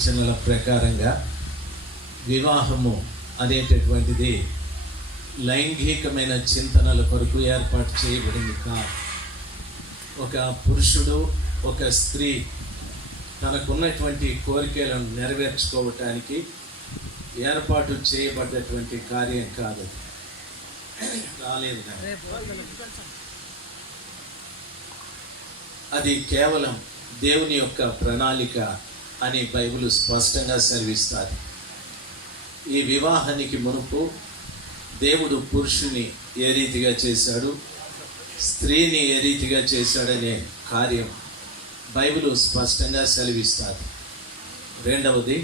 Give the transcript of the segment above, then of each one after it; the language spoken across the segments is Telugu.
ఆలోచనల ప్రకారంగా వివాహము అనేటటువంటిది లైంగికమైన చింతనల కొరకు ఏర్పాటు చేయబడింది కాదు. ఒక పురుషుడు ఒక స్త్రీ తనకున్నటువంటి కోరికలను నెరవేర్చుకోవటానికి ఏర్పాటు చేయబడ్డటువంటి కార్యం కాదు. రాలేదు, అది కేవలం దేవుని యొక్క ప్రణాళిక అని బైబిల్ స్పష్టంగా సెలవిస్తారు. ఈ వివాహానికి మునుపు దేవుడు పురుషుని ఏ రీతిగా చేశాడు, స్త్రీని ఏ రీతిగా చేశాడనే కార్యం బైబిల్ స్పష్టంగా సెలవిస్తారు. రెండవది,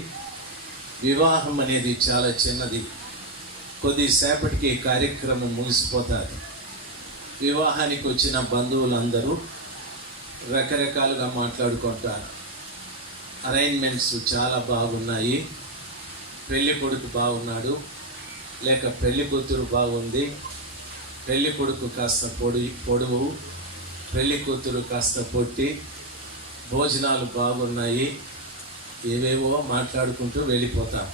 వివాహం అనేది చాలా చిన్నది. కొద్దిసేపటికి కార్యక్రమం ముగిసిపోతారు. వివాహానికి వచ్చిన బంధువులందరూ రకరకాలుగా మాట్లాడుకుంటారు. అరేంజ్మెంట్స్ చాలా బాగున్నాయి, పెళ్ళి కొడుకు బాగున్నాడు, లేక పెళ్ళి కూతురు బాగుంది, పెళ్ళి కొడుకు కాస్త పొడువు, పెళ్ళి కూతురు కాస్త పొట్టి, భోజనాలు బాగున్నాయి, ఏవేవో మాట్లాడుకుంటూ వెళ్ళిపోతాం.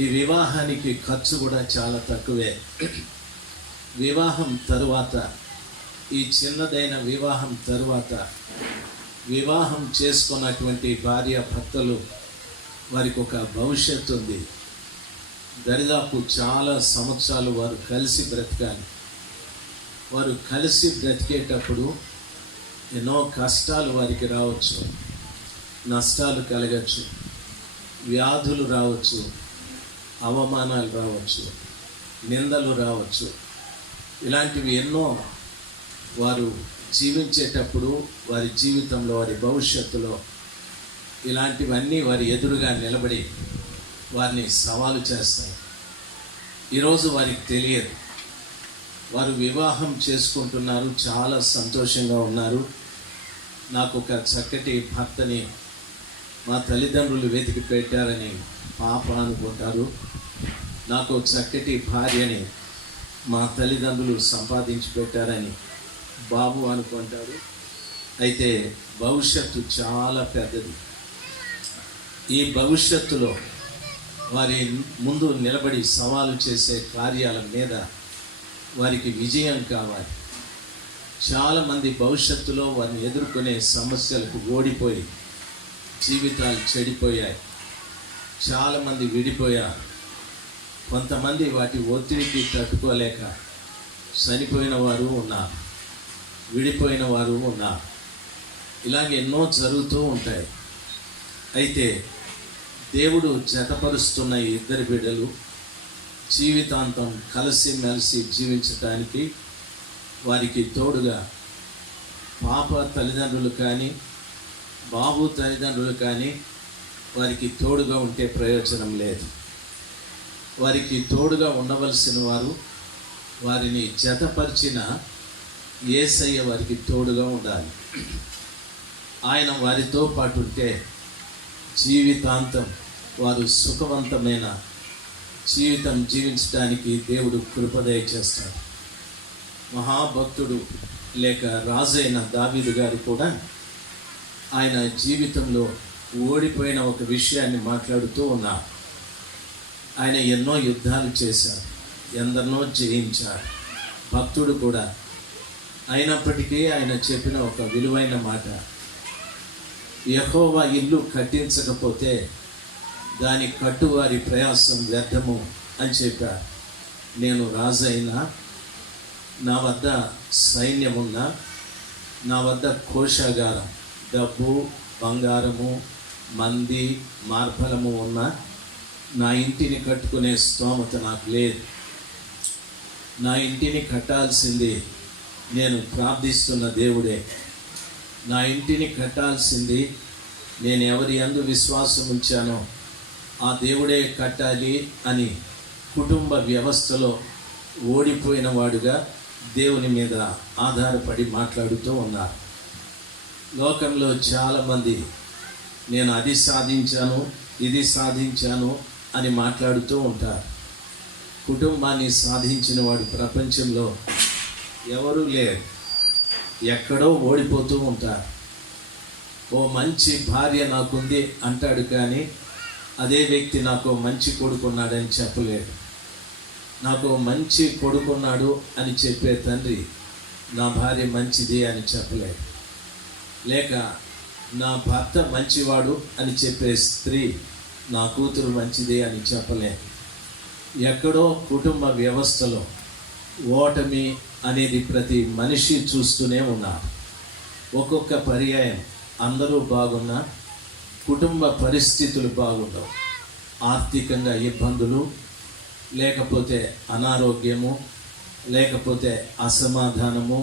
ఈ వివాహానికి ఖర్చు కూడా చాలా తక్కువే. వివాహం తరువాత, ఈ చిన్నదైన వివాహం తరువాత వివాహం చేసుకున్నటువంటి భార్య భర్తలు వారికి ఒక భవిష్యత్తు ఉంది. దరిదాపు చాలా సంవత్సరాలు వారు కలిసి బ్రతకాలి. వారు కలిసి బ్రతికేటప్పుడు ఎన్నో కష్టాలు వారికి రావచ్చు, నష్టాలు కలగచ్చు, వ్యాధులు రావచ్చు, అవమానాలు రావచ్చు, నిందలు రావచ్చు. ఇలాంటివి ఎన్నో వారు జీవించేటప్పుడు వారి జీవితంలో, వారి భవిష్యత్తులో ఇలాంటివన్నీ వారి ఎదురుగా నిలబడి వారిని సవాలు చేస్తాయి. ఈరోజు వారికి తెలియదు. వారు వివాహం చేసుకుంటున్నారు, చాలా సంతోషంగా ఉన్నారు. నాకు ఒక చక్కటి భర్తని మా తల్లిదండ్రులు వెతికి పెట్టారని పాప అనుకుంటారు. నాకు చక్కటి భార్యని మా తల్లిదండ్రులు సంపాదించి పెట్టారని బాబు అనుకుంటారు. అయితే భవిష్యత్తు చాలా పెద్దది. ఈ భవిష్యత్తులో వారి ముందు నిలబడి సవాలు చేసే కార్యాల మీద వారికి విజయం కావాలి. చాలామంది భవిష్యత్తులో వారిని ఎదుర్కొనే సమస్యలకు ఓడిపోయి జీవితాలు చెడిపోయాయి. చాలామంది విడిపోయారు. కొంతమంది వాటి ఒత్తిడికి తట్టుకోలేక చనిపోయిన వారు ఉన్నారు, విడిపోయిన వారు ఉన్నారు. ఇలాగే ఎన్నో జరుగుతూ ఉంటాయి. అయితే దేవుడు జతపరుస్తున్న ఈ ఇద్దరు బిడ్డలు జీవితాంతం కలిసిమెలిసి జీవించటానికి వారికి తోడుగా పాప తల్లిదండ్రులు కానీ బాబు తల్లిదండ్రులు కానీ వారికి తోడుగా ఉంటే ప్రయోజనం లేదు. వారికి తోడుగా ఉండవలసిన వారు, వారిని జతపరిచిన యేసయ్య వారికి తోడుగా ఉండాలి. ఆయన వారితో పాటు ఉంటే జీవితాంతం వారు సుఖవంతమైన జీవితం జీవించడానికి దేవుడు కృప దయచేస్తాడు. మహాభక్తుడు లేక రాజైన దావీదు గారు కూడా ఆయన జీవితంలో ఓడిపోయిన ఒక విషయాన్ని మాట్లాడుతూ ఉన్నారు. ఆయన ఎన్నో యుద్ధాలు చేశారు, ఎందరినో జయించారు, భక్తుడు కూడా. అయినప్పటికీ ఆయన చెప్పిన ఒక విలువైన మాట, యెహోవా ఇల్లు కట్టించకపోతే దాని కట్టువారి ప్రయాసం వ్యర్థము అని చెప్పారు. నేను రాజైనా, నా వద్ద సైన్యమున్నా, నా వద్ద కోశాగారం, డబ్బు, బంగారము, మంది, మార్బలము ఉన్నా నా ఇంటిని కట్టుకునే స్తోమత నాకు లేదు. నా ఇంటిని కట్టాల్సింది నేను ప్రార్థిస్తున్న దేవుడే. నా ఇంటిని కట్టాల్సింది నేను ఎవరి యందు విశ్వాసం ఉంచానో ఆ దేవుడే కట్టాలి అని కుటుంబ వ్యవస్థలో ఓడిపోయిన వాడుగా దేవుని మీద ఆధారపడి మాట్లాడుతూ ఉన్నారు. లోకంలో చాలామంది నేను అది సాధించాను, ఇది సాధించాను అని మాట్లాడుతూ ఉంటారు. కుటుంబాన్ని సాధించిన వాడు ప్రపంచంలో ఎవరూ లేరు. ఎక్కడో ఓడిపోతూ ఉంటారు. ఓ మంచి భార్య నాకుంది అంటాడు, కానీ అదే వ్యక్తి నాకు మంచి కొడుకున్నాడని చెప్పలేడు. నాకు మంచి కొడుకున్నాడు అని చెప్పే తండ్రి నా భార్య మంచిది అని చెప్పలేడు. లేక నా భర్త మంచివాడు అని చెప్పే స్త్రీ నా కూతురు మంచిది అని చెప్పలేదు. ఎక్కడో కుటుంబ వ్యవస్థలో ఓటమి అనేది ప్రతి మనిషి చూస్తూనే ఉన్నారు. ఒక్కొక్క పర్యాయం అందరూ బాగున్నా కుటుంబ పరిస్థితులు బాగుండవు. ఆర్థికంగా ఇబ్బందులు, లేకపోతే అనారోగ్యము, లేకపోతే అసమాధానము,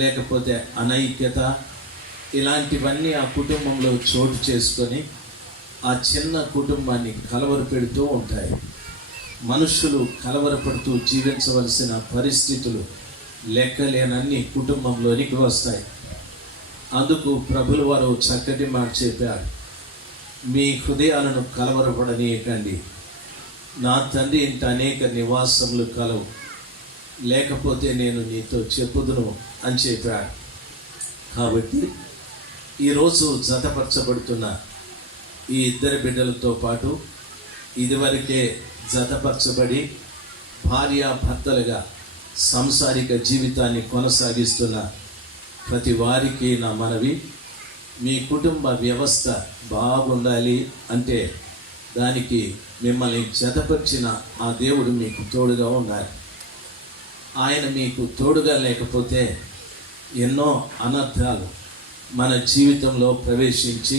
లేకపోతే అనైక్యత, ఇలాంటివన్నీ ఆ కుటుంబంలో చోటు చేసుకొని ఆ చిన్న కుటుంబాన్ని కలవరపెడుతూ ఉంటాయి. మనుషులు కలవరపడుతూ జీవించవలసిన పరిస్థితులు లెక్కలేనన్ని కుటుంబంలోనికి వస్తాయి. అందుకు ప్రభుల వారు చక్కటి మాట చెప్పారు, మీ హృదయాలను కలవరపడనీయకండి, నా తండ్రి ఇంట అనేక నివాసములు కలవు, లేకపోతే నేను నీతో చెప్పుదును అని చెప్పాడు. కాబట్టి ఈరోజు జతపరచబడుతున్న ఈ ఇద్దరు బిడ్డలతో పాటు ఇదివరకే జతపరచబడి భార్యాభర్తలుగా సంసారిక జీవితాన్ని కొనసాగిస్తున్న ప్రతి వారికి నా మనవి, మీ కుటుంబ వ్యవస్థ బాగుండాలి అంటే దానికి మిమ్మల్ని జతపరిచిన ఆ దేవుడు మీకు తోడుగా ఉండాలి. ఆయన మీకు తోడుగా లేకపోతే ఎన్నో అనర్థాలు మన జీవితంలో ప్రవేశించి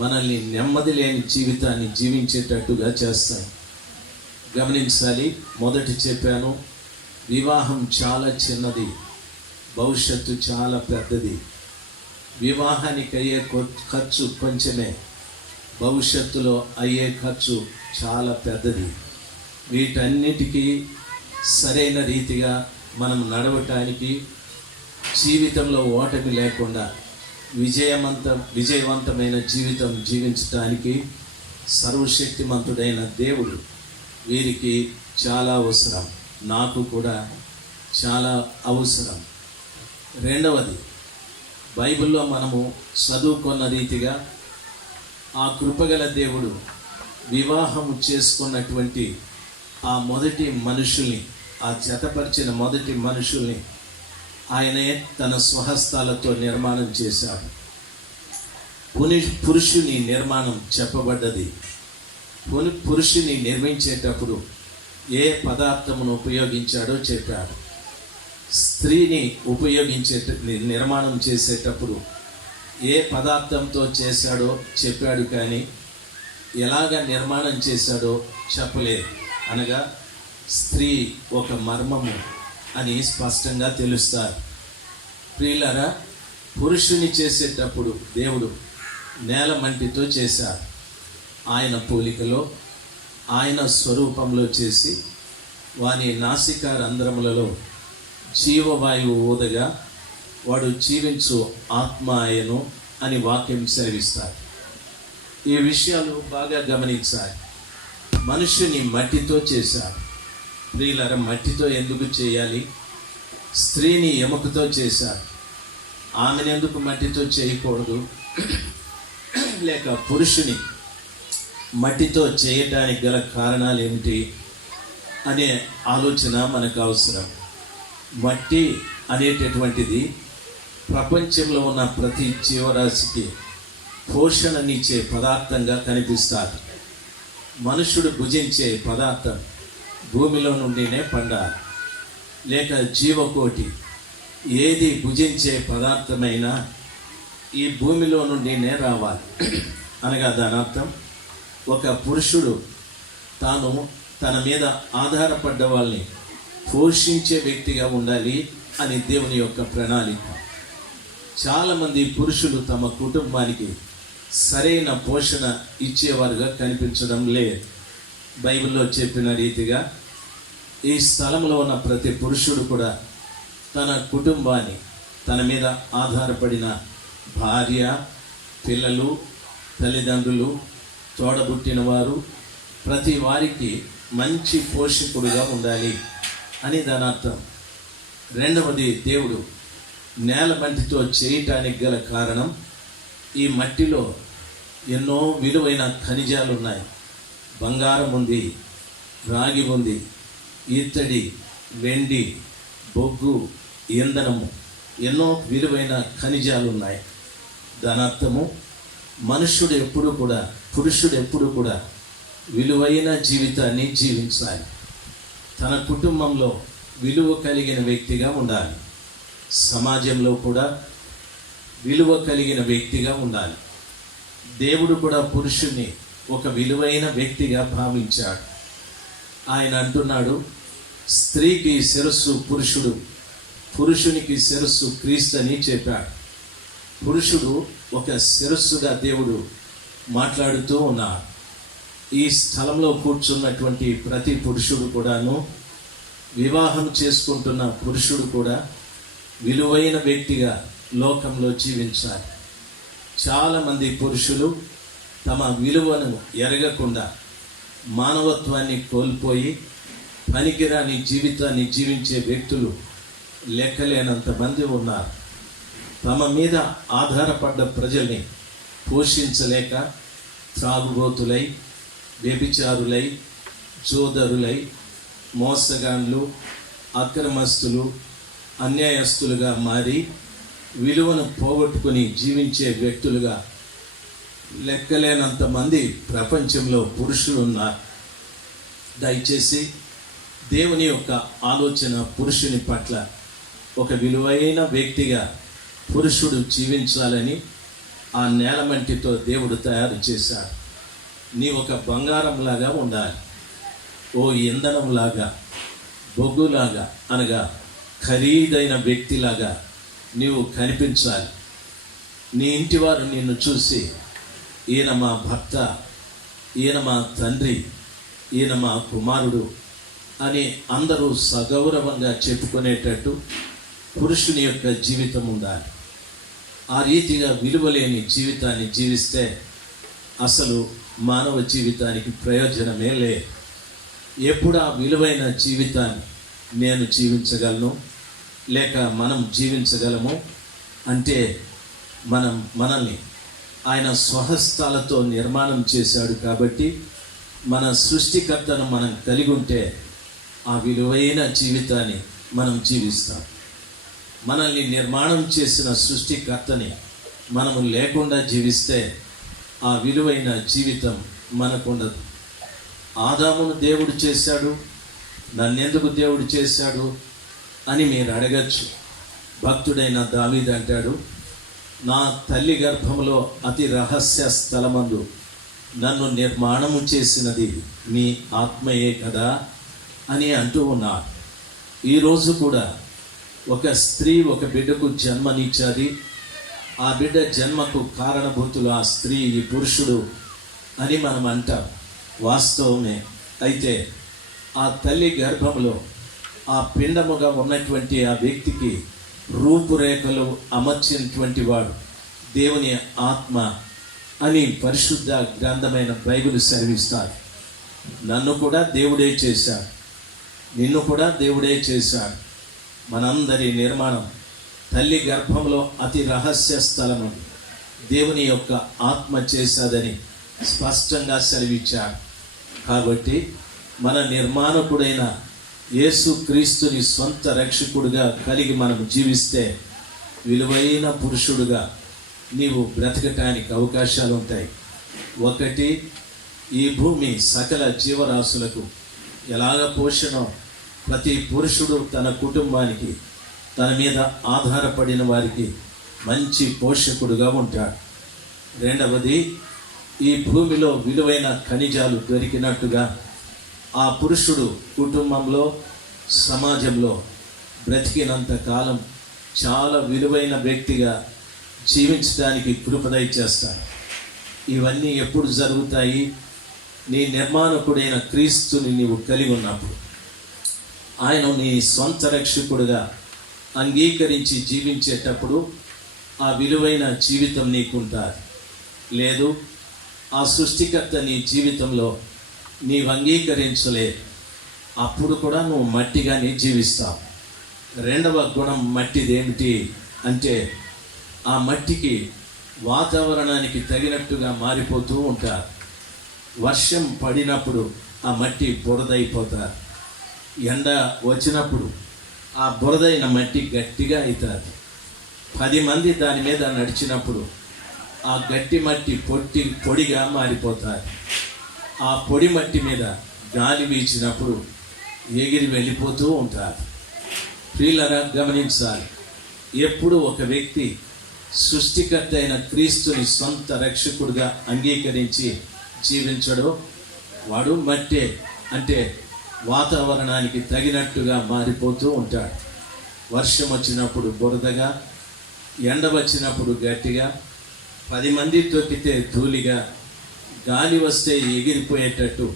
మనల్ని నెమ్మది లేని జీవితాన్ని జీవించేటట్టుగా చేస్తాయి. గమనించాలి, మొదట చెప్పాను, వివాహం చాలా చిన్నది, భవిష్యత్తు చాలా పెద్దది. వివాహానికి అయ్యే ఖర్చు కొంచెమే, భవిష్యత్తులో అయ్యే ఖర్చు చాలా పెద్దది. వీటన్నిటికీ సరైన రీతిగా మనం నడవటానికి, జీవితంలో ఓటమి లేకుండా విజయవంతమైన జీవితం జీవించడానికి సర్వశక్తిమంతుడైన దేవుడు వీరికి చాలా అవసరం, నాకు కూడా చాలా అవసరం. రెండవది, బైబిల్లో మనము చదువుకున్న రీతిగా ఆ కృపగల దేవుడు వివాహం చేసుకున్నటువంటి ఆ మొదటి మనుషుల్ని, ఆ జతపరిచిన మొదటి మనుషుల్ని ఆయనే తన స్వహస్తాలతో నిర్మాణం చేశాడు. పురుషుని నిర్మాణం చెప్పబడ్డది. పురుషుని నిర్మించేటప్పుడు ఏ పదార్థమును ఉపయోగించాడో చెప్పాడు. స్త్రీని నిర్మాణం చేసేటప్పుడు ఏ పదార్థంతో చేశాడో చెప్పాడు, కానీ ఎలాగ నిర్మాణం చేశాడో చెప్పలేదు. అనగా స్త్రీ ఒక మర్మము అని స్పష్టంగా తెలుస్తారు. ప్రియులారా, పురుషుని చేసేటప్పుడు దేవుడు నేల మంటితో చేశాడు. ఆయన పోలికలో, ఆయన స్వరూపంలో చేసి వాని నాసికా రంధ్రములలో జీవవాయువు ఊదగా వాడు జీవించు ఆత్మ ఆయను అని వాక్యం సెలవిస్తారు. ఈ విషయాలు బాగా గమనించాలి. మనుషుని మట్టితో చేశాడు. ప్రియులారా, మట్టితో ఎందుకు చేయాలి? స్త్రీని ఎముకతో చేశారు. ఆమెను ఎందుకు మట్టితో చేయకూడదు? లేక పురుషుని మట్టితో చేయటానికి గల కారణాలు ఏమిటి అనే ఆలోచన మనకు అవసరం. మట్టి అనేటటువంటిది ప్రపంచంలో ఉన్న ప్రతి జీవరాశికి పోషణనిచ్చే పదార్థంగా కనిపిస్తారు. మనుషుడు భుజించే పదార్థం భూమిలో నుండినే పండాలి. లేక జీవకోటి ఏది భుజించే పదార్థమైనా ఈ భూమిలో నుండినే రావాలి. అనగా దాని అర్థం, ఒక పురుషుడు తాను తన మీద ఆధారపడ్డ వాళ్ళని పోషించే వ్యక్తిగా ఉండాలి అని దేవుని యొక్క ప్రణాళిక. చాలామంది పురుషులు తమ కుటుంబానికి సరైన పోషణ ఇచ్చేవారుగా కనిపించడం లేదు. బైబిల్లో చెప్పిన రీతిగా ఈ స్థలంలో ఉన్న ప్రతి పురుషుడు కూడా తన కుటుంబాన్ని, తన మీద ఆధారపడిన భార్య, పిల్లలు, తల్లిదండ్రులు, తోడబుట్టిన వారు, ప్రతి వారికి మంచి పోషకుడుగా ఉండాలి అని దాని అర్థం. రెండవది, దేవుడు నేల మంటితో చేయటానికి గల కారణం ఈ మట్టిలో ఎన్నో విలువైన ఖనిజాలు ఉన్నాయి. బంగారం ఉంది, రాగి ఉంది, ఇత్తడి, వెండి, బొగ్గు, ఇంధనము, ఎన్నో విలువైన ఖనిజాలు ఉన్నాయి. దాని అర్థము మనుష్యుడు ఎప్పుడు కూడా, పురుషుడు ఎప్పుడు కూడా విలువైన జీవితాన్ని జీవించాలి. తన కుటుంబంలో విలువ కలిగిన వ్యక్తిగా ఉండాలి. సమాజంలో కూడా విలువ కలిగిన వ్యక్తిగా ఉండాలి. దేవుడు కూడా పురుషుణ్ణి ఒక విలువైన వ్యక్తిగా భావించాడు. ఆయన అంటున్నాడు, స్త్రీకి శిరస్సు పురుషుడు, పురుషునికి శిరస్సు క్రీస్తు అని చెప్పాడు. పురుషుడు ఒక శిరస్సుగా దేవుడు మాట్లాడుతూ ఉన్నాడు. ఈ స్థలంలో కూర్చున్నటువంటి ప్రతి పురుషుడు కూడాను, వివాహం చేసుకుంటున్న పురుషుడు కూడా విలువైన వ్యక్తిగా లోకంలో జీవించాలి. చాలామంది పురుషులు తమ విలువను ఎరగకుండా మానవత్వాన్ని కోల్పోయి పనికిరాని జీవితాన్ని జీవించే వ్యక్తులు లెక్కలేనంత మంది ఉన్నారు. తమ మీద ఆధారపడ్డ ప్రజల్ని పోషించలేక త్రాగుబోతులై, వ్యభిచారులై, జోదరులై, మోసగాండ్లు, అక్రమస్తులు, అన్యాయస్తులుగా మారి విలువను పోగొట్టుకుని జీవించే వ్యక్తులుగా లెక్కలేనంత మంది ప్రపంచంలో పురుషులు ఉన్నారు. దయచేసి దేవుని యొక్క ఆలోచన పురుషుని పట్ల ఒక విలువైన వ్యక్తిగా పురుషుడు జీవించాలని ఆ నేలమంటితో దేవుడు తయారు చేశాడు. నీ ఒక బంగారంలాగా ఉండాలి, ఓ ఇంధనంలాగా, బొగ్గులాగా, అనగా ఖరీదైన వ్యక్తిలాగా నీవు కనిపించాలి. నీ ఇంటి వారు నిన్ను చూసి, ఈయన మా భర్త, ఈయన మా తండ్రి, ఈయన మా కుమారుడు అని అందరూ సగౌరవంగా చెప్పుకునేటట్టు పురుషుని యొక్క జీవితం ఉండాలి. ఆ రీతిగా విలువలేని జీవితాన్ని జీవిస్తే అసలు మానవ జీవితానికి ప్రయోజనమే లేదు. ఎప్పుడు ఆ విలువైన జీవితాన్ని నేను జీవించగలను, లేక మనం జీవించగలము అంటే మనల్ని ఆయన స్వహస్తాలతో నిర్మాణం చేశాడు. కాబట్టి మన సృష్టికర్తను మనం కలిగి ఉంటే ఆ విలువైన జీవితాన్ని మనం జీవిస్తాం. మనల్ని నిర్మాణం చేసిన సృష్టికర్తని మనము లేకుండా జీవిస్తే ఆ విలువైన జీవితం మనకుండదు. ఆదామును దేవుడు చేశాడు, నన్నెందుకు దేవుడు చేశాడు అని మీరు అడగచ్చు. భక్తుడైన దావీదు అంటాడు, నా తల్లి గర్భంలో అతి రహస్య స్థలమందు నన్ను నిర్మాణము చేసినది నీ ఆత్మయే కదా అని అంటూ ఉన్నాడు. ఈరోజు కూడా ఒక స్త్రీ ఒక బిడ్డకు జన్మనిచ్చాది. ఆ బిడ్డ జన్మకు కారణభూతులు ఆ స్త్రీ, ఈ పురుషుడు అని మనం అంటాం. వాస్తవమే. అయితే ఆ తల్లి గర్భంలో ఆ పిండముగా ఉన్నటువంటి ఆ వ్యక్తికి రూపురేఖలు అమర్చినటువంటి వాడు దేవుని ఆత్మ అని పరిశుద్ధ గ్రంథమైన బైబిల్ సెలవిస్తాడు. నన్ను కూడా దేవుడే చేశాడు, నిన్ను కూడా దేవుడే చేశాడు. మనందరి నిర్మాణం తల్లి గర్భంలో అతి రహస్య స్థలము దేవుని యొక్క ఆత్మ చేశాదని స్పష్టంగా సెలవిచ్చాడు. కాబట్టి మన నిర్మాణకుడైన యేసు క్రీస్తుని సొంత రక్షకుడుగా కలిగి మనం జీవిస్తే విలువైన పురుషుడుగా నీవు బ్రతకటానికి అవకాశాలు ఉంటాయి. ఒకటి, ఈ భూమి సకల జీవరాశులకు ఎలాగ పోషణ ప్రతి పురుషుడు తన కుటుంబానికి, తన మీద ఆధారపడిన వారికి మంచి పోషకుడుగా ఉంటాడు. రెండవది, ఈ భూమిలో విలువైన ఖనిజాలు దొరికినట్టుగా ఆ పురుషుడు కుటుంబంలో, సమాజంలో బ్రతికినంత కాలం చాలా విలువైన వ్యక్తిగా జీవించడానికి కృపదయ చేస్తాడు. ఇవన్నీ ఎప్పుడు జరుగుతాయి? నీ నిర్మాణకుడైన క్రీస్తుని నీవు కలిగి ఉన్నప్పుడు, ఆయన నీ సొంత రక్షకుడుగా అంగీకరించి జీవించేటప్పుడు ఆ విలువైన జీవితం నీకుంటుంది. లేదు, ఆ సృష్టికర్త నీ జీవితంలో నీవు అంగీకరించలేదు, అప్పుడు కూడా నువ్వు మట్టిగానే జీవిస్తావు. రెండవ గుణం మట్టిదేమిటి అంటే, ఆ మట్టికి వాతావరణానికి తగినట్టుగా మారిపోతూ ఉంటారు. వర్షం పడినప్పుడు ఆ మట్టి బురదైపోతారు. ఎండ వచ్చినప్పుడు ఆ బురదైన మట్టి గట్టిగా అవుతుంది. 10 మంది దాని మీద నడిచినప్పుడు ఆ గట్టి మట్టి పొడిగా మారిపోతారు. ఆ పొడి మట్టి మీద గాలి వీచినప్పుడు ఎగిరి వెళ్ళిపోతూ ఉంటారు. ప్రియులారా, గమనించాలి, ఎప్పుడు ఒక వ్యక్తి సృష్టికర్త అయిన క్రీస్తుని సొంత రక్షకుడిగా అంగీకరించి జీవించడో వాడు మట్టే, అంటే వాతావరణానికి తగినట్టుగా మారిపోతూ ఉంటాడు. వర్షం వచ్చినప్పుడు బురదగా, ఎండ వచ్చినప్పుడు గట్టిగా, 10 మంది తొక్కితే ధూళిగా, గాలి వస్తే ఎగిరిపోయేటట్టు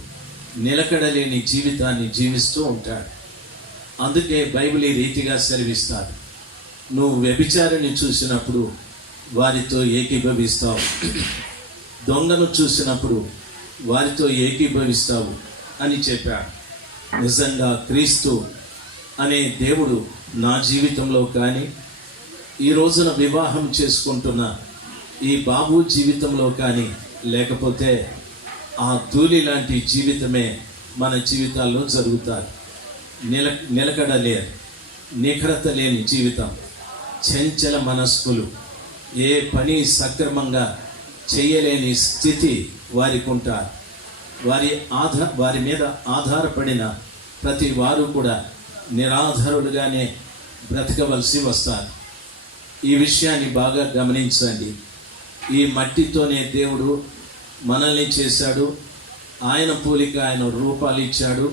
నిలకడలేని జీవితాన్ని జీవిస్తూ ఉంటాడు. అందుకే బైబిల్ ఈ రీతిగా సెలవిస్తారు, నువ్వు వ్యభిచారిని చూసినప్పుడు వారితో ఏకీభవిస్తావు, దొంగను చూసినప్పుడు వారితో ఏకీభవిస్తావు అని చెప్పాడు. నిజంగా క్రీస్తు అనే దేవుడు నా జీవితంలో కానీ, ఈ రోజున వివాహం చేసుకుంటున్న ఈ బాబు జీవితంలో కానీ లేకపోతే ఆ ధూళి లాంటి జీవితమే మన జీవితాల్లో జరుగుతాయి. నిలకడలేరు, నిఖరత లేని జీవితం, చంచల మనస్కులు, ఏ పని సక్రమంగా చేయలేని స్థితి వారికి ఉంటారు. వారి మీద ఆధారపడిన ప్రతి వారు కూడా నిరాధారులుగానే బ్రతకవలసి వస్తారు. ఈ విషయాన్ని బాగా గమనించండి. ఈ మట్టితోనే దేవుడు మనల్ని చేశాడు. ఆయన పోలిక ఆయన రూపాలు ఇచ్చాడు.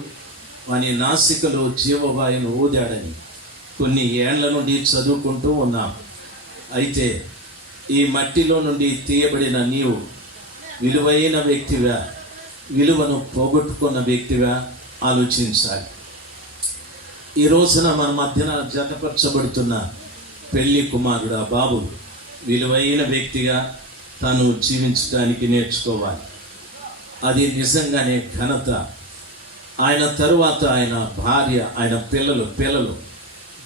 వాని నాసికలో జీవవాయును ఊదాడని కొన్ని ఏళ్ల నుండి చదువుకుంటూ ఉన్నాం. అయితే ఈ మట్టిలో నుండి తీయబడిన నీవు విలువైన వ్యక్తిగా, విలువను పోగొట్టుకున్న వ్యక్తిగా ఆలోచించాలి. ఈ రోజున మన మధ్యన జతపరచబడుతున్న పెళ్లి కుమారుడు బాబు విలువైన వ్యక్తిగా తను జీవించడానికి నేర్చుకోవాలి. అది నిజంగానే ఘనత. ఆయన తరువాత ఆయన భార్య, ఆయన పిల్లలు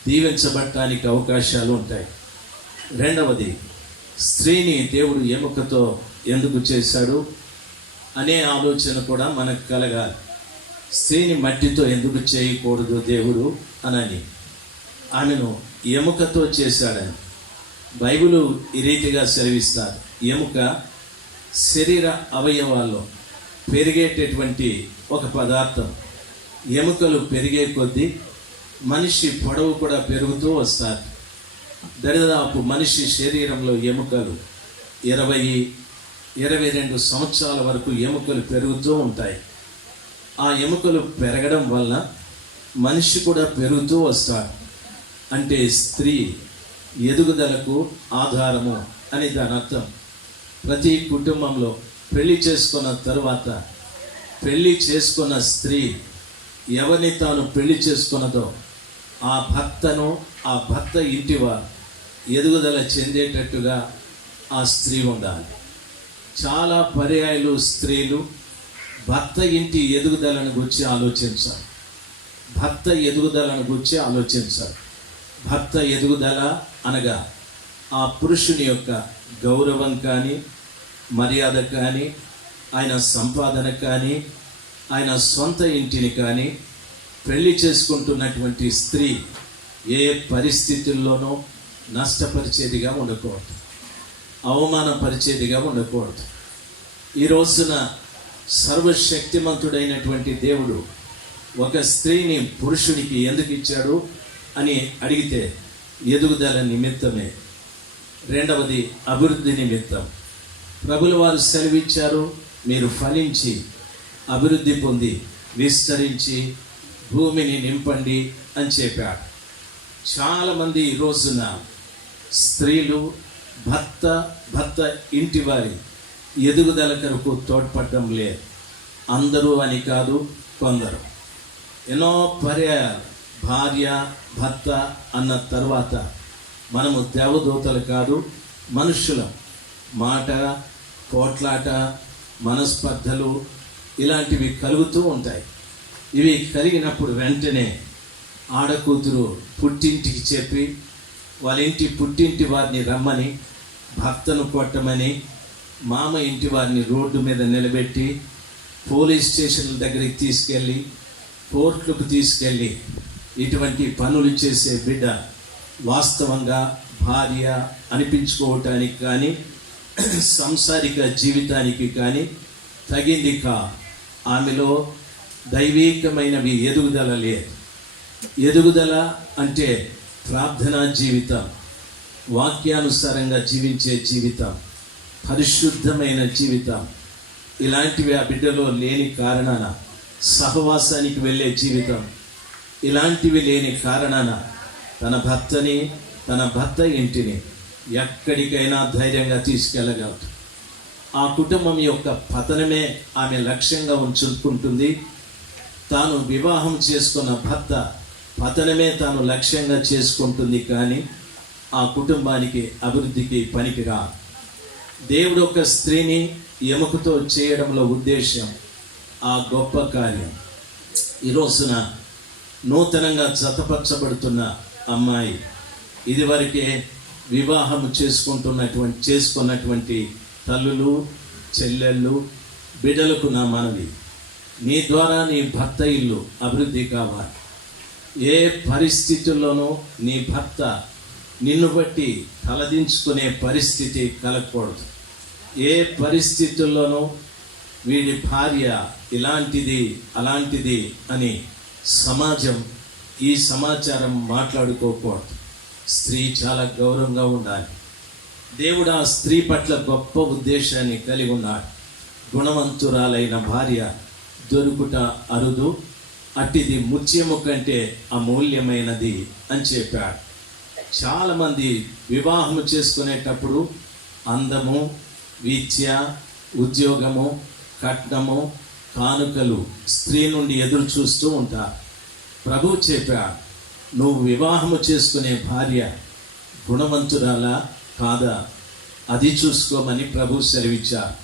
దీవించబడటానికి అవకాశాలు ఉంటాయి. రెండవది, స్త్రీని దేవుడు ఎముకతో ఎందుకు చేశాడు అనే ఆలోచన కూడా మనకు కలగాలి. స్త్రీని మట్టితో ఎందుకు చేయకూడదు దేవుడు అనని, ఆమెను ఎముకతో చేశాడని బైబిలు ఈ రీతిగా సెలవిస్తారు. ఎముక శరీర అవయవాల్లో పెరిగేటటువంటి ఒక పదార్థం. ఎముకలు పెరిగే కొద్దీ మనిషి పొడవు కూడా పెరుగుతూ వస్తారు. దరిదాపు మనిషి శరీరంలో ఎముకలు 20-22 సంవత్సరాల వరకు ఎముకలు పెరుగుతూ ఉంటాయి. ఆ ఎముకలు పెరగడం వల్ల మనిషి కూడా పెరుగుతూ వస్తాడు. అంటే స్త్రీ ఎదుగుదలకు ఆధారము అని దాని అర్థం. ప్రతి కుటుంబంలో పెళ్లి చేసుకున్న తరువాత పెళ్లి చేసుకున్న స్త్రీ ఎవరిని తాను పెళ్లి చేసుకున్నదో ఆ భర్త ఇంటివారు ఎదుగుదల చెందేటట్టుగా ఆ స్త్రీ ఉండాలి. చాలా పర్యాయాలు స్త్రీలు భర్త ఇంటి ఎదుగుదలను గురించి ఆలోచించాలి. భర్త ఎదుగుదల అనగా ఆ పురుషుని యొక్క గౌరవం కానీ, మర్యాద కానీ, ఆయన సంపాదన కానీ, ఆయన సొంత ఇంటిని కానీ పెళ్లి చేసుకుంటున్నటువంటి స్త్రీ ఏ పరిస్థితుల్లోనూ నష్టపరిచేదిగా ఉండకూడదు, అవమానపరిచేదిగా ఉండకూడదు. ఈ రోజున సర్వశక్తిమంతుడైనటువంటి దేవుడు ఒక స్త్రీని పురుషుడికి ఎందుకు ఇచ్చాడు అని అడిగితే ఎదుగుదల నిమిత్తమే. రెండవది, అభివృద్ధి నిమిత్తం. ప్రభుల వారు సెలవిచ్చారు, మీరు ఫలించి అభివృద్ధి పొంది విస్తరించి భూమిని నింపండి అని చెప్పాడు. చాలామంది ఈ రోజున స్త్రీలు భర్త ఇంటి వారి ఎదుగుదల కొరకు తోడ్పడటం లేదు. అందరూ అని కాదు, కొందరు. ఎన్నో పర్యాయాలు భార్య భర్త అన్న తర్వాత మనము దేవదూతలు కాదు, మనుషులం. మాట, పోట్లాట, మనస్పర్ధలు ఇలాంటివి కలుగుతూ ఉంటాయి. ఇవి కలిగినప్పుడు వెంటనే ఆడకూతురు పుట్టింటికి చెప్పి వాళ్ళ పుట్టింటి వారిని రమ్మని భర్తను కొట్టమని మామ ఇంటి వారిని రోడ్డు మీద నిలబెట్టి పోలీస్ స్టేషన్ల దగ్గరికి తీసుకెళ్ళి కోర్టులకు తీసుకెళ్ళి ఇటువంటి పనులు చేసే బిడ్డ వాస్తవంగా భార్య అనిపించుకోవటానికి కానీ సంసారిక జీవితానికి కానీ తగింది కా. ఆమెలో దైవీకమైనవి ఎదుగుదల లేదు. ఎదుగుదల అంటే ప్రార్థనా జీవితం, వాక్యానుసారంగా జీవించే జీవితం, పరిశుద్ధమైన జీవితం, ఇలాంటివి ఆ బిడ్డలో లేని కారణాన సహవాసానికి వెళ్ళే జీవితం, ఇలాంటివి లేని కారణాన తన భర్త ఇంటిని ఎక్కడికైనా ధైర్యంగా తీసుకెళ్ళగలదు. ఆ కుటుంబం యొక్క పతనమే ఆమె లక్ష్యంగా ఉంచుకుంటుంది. తాను వివాహం చేసుకున్న భర్త పతనమే తాను లక్ష్యంగా చేసుకుంటుంది, కానీ ఆ కుటుంబానికి అభివృద్ధికి పనికిరా. దేవుడు ఒక స్త్రీని ఎముకతో చేయడంలో ఉద్దేశం ఆ గొప్ప కార్యం. ఈ రోజున నూతనంగా జతపరచబడుతున్న అమ్మాయి, ఇదివరకే వివాహం చేసుకున్నటువంటి తల్లులు, చెల్లెళ్ళు, బిడ్డలకు నా మనవి, నీ ద్వారా నీ భర్త ఇల్లు అభివృద్ధి కావాలి. ఏ పరిస్థితుల్లోనూ నీ భర్త నిన్ను బట్టి తలదించుకునే పరిస్థితి కలగకూడదు. ఏ పరిస్థితుల్లోనూ వీడి భార్య ఇలాంటిది అలాంటిది అని సమాజం ఈ సమాచారం మాట్లాడుకోకూడదు. స్త్రీ చాలా గౌరవంగా ఉండాలి. దేవుడు ఆ స్త్రీ పట్ల గొప్ప ఉద్దేశాన్ని కలిగి ఉన్నాడు. గుణవంతురాలైన భార్య దొరుకుట అరుదు, అట్టిది ముత్యము కంటే అమూల్యమైనది అని చెప్పాడు. చాలామంది వివాహం చేసుకునేటప్పుడు అందము, విద్య, ఉద్యోగము, కట్నము, కానుకలు స్త్రీ నుండి ఎదురు చూస్తూ ఉంటారు. ప్రభువు చెప్పాడు, నువ్వు వివాహము చేసుకునే భార్య గుణవంతురాలా కాదా అది చూసుకోమని ప్రభు సెలవిచ్చారు.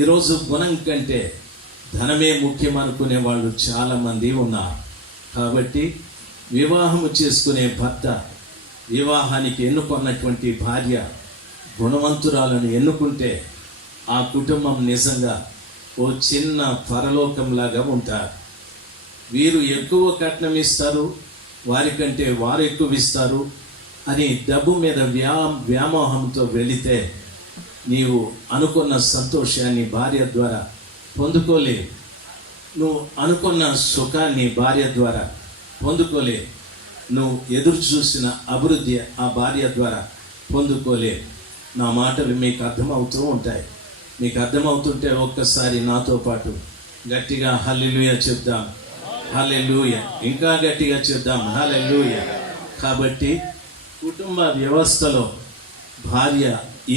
ఈరోజు గుణం కంటే ధనమే ముఖ్యం అనుకునే వాళ్ళు చాలామంది ఉన్నారు. కాబట్టి వివాహము చేసుకునే భర్త, వివాహానికి ఎన్నుకున్నటువంటి భార్య గుణవంతురాలను ఎన్నుకుంటే ఆ కుటుంబం నిజంగా ఓ చిన్న పరలోకంలాగా ఉంటారు. వీరు ఎక్కువ కట్నం ఇస్తారు, వారికంటే వారు ఎక్కువ ఇస్తారు అని డబ్బు మీద వ్యామోహంతో వెళితే నీవు అనుకున్న సంతోషాన్ని భార్య ద్వారా పొందుకోలేవు. నువ్వు అనుకున్న సుఖాన్ని భార్య ద్వారా పొందుకోలేవు. నువ్వు ఎదురు చూసిన అభివృద్ధి ఆ భార్య ద్వారా పొందుకోలేవు. నా మాటలు మీకు అర్థమవుతూ ఉంటాయి. మీకు అర్థమవుతుంటే ఒక్కసారి నాతో పాటు గట్టిగా హల్లెలూయా చెప్దాం. హల్లెలూయా, ఇంకా గట్టిగా చెప్దాం హల్లెలూయా. కాబట్టి కుటుంబ వ్యవస్థలో భార్య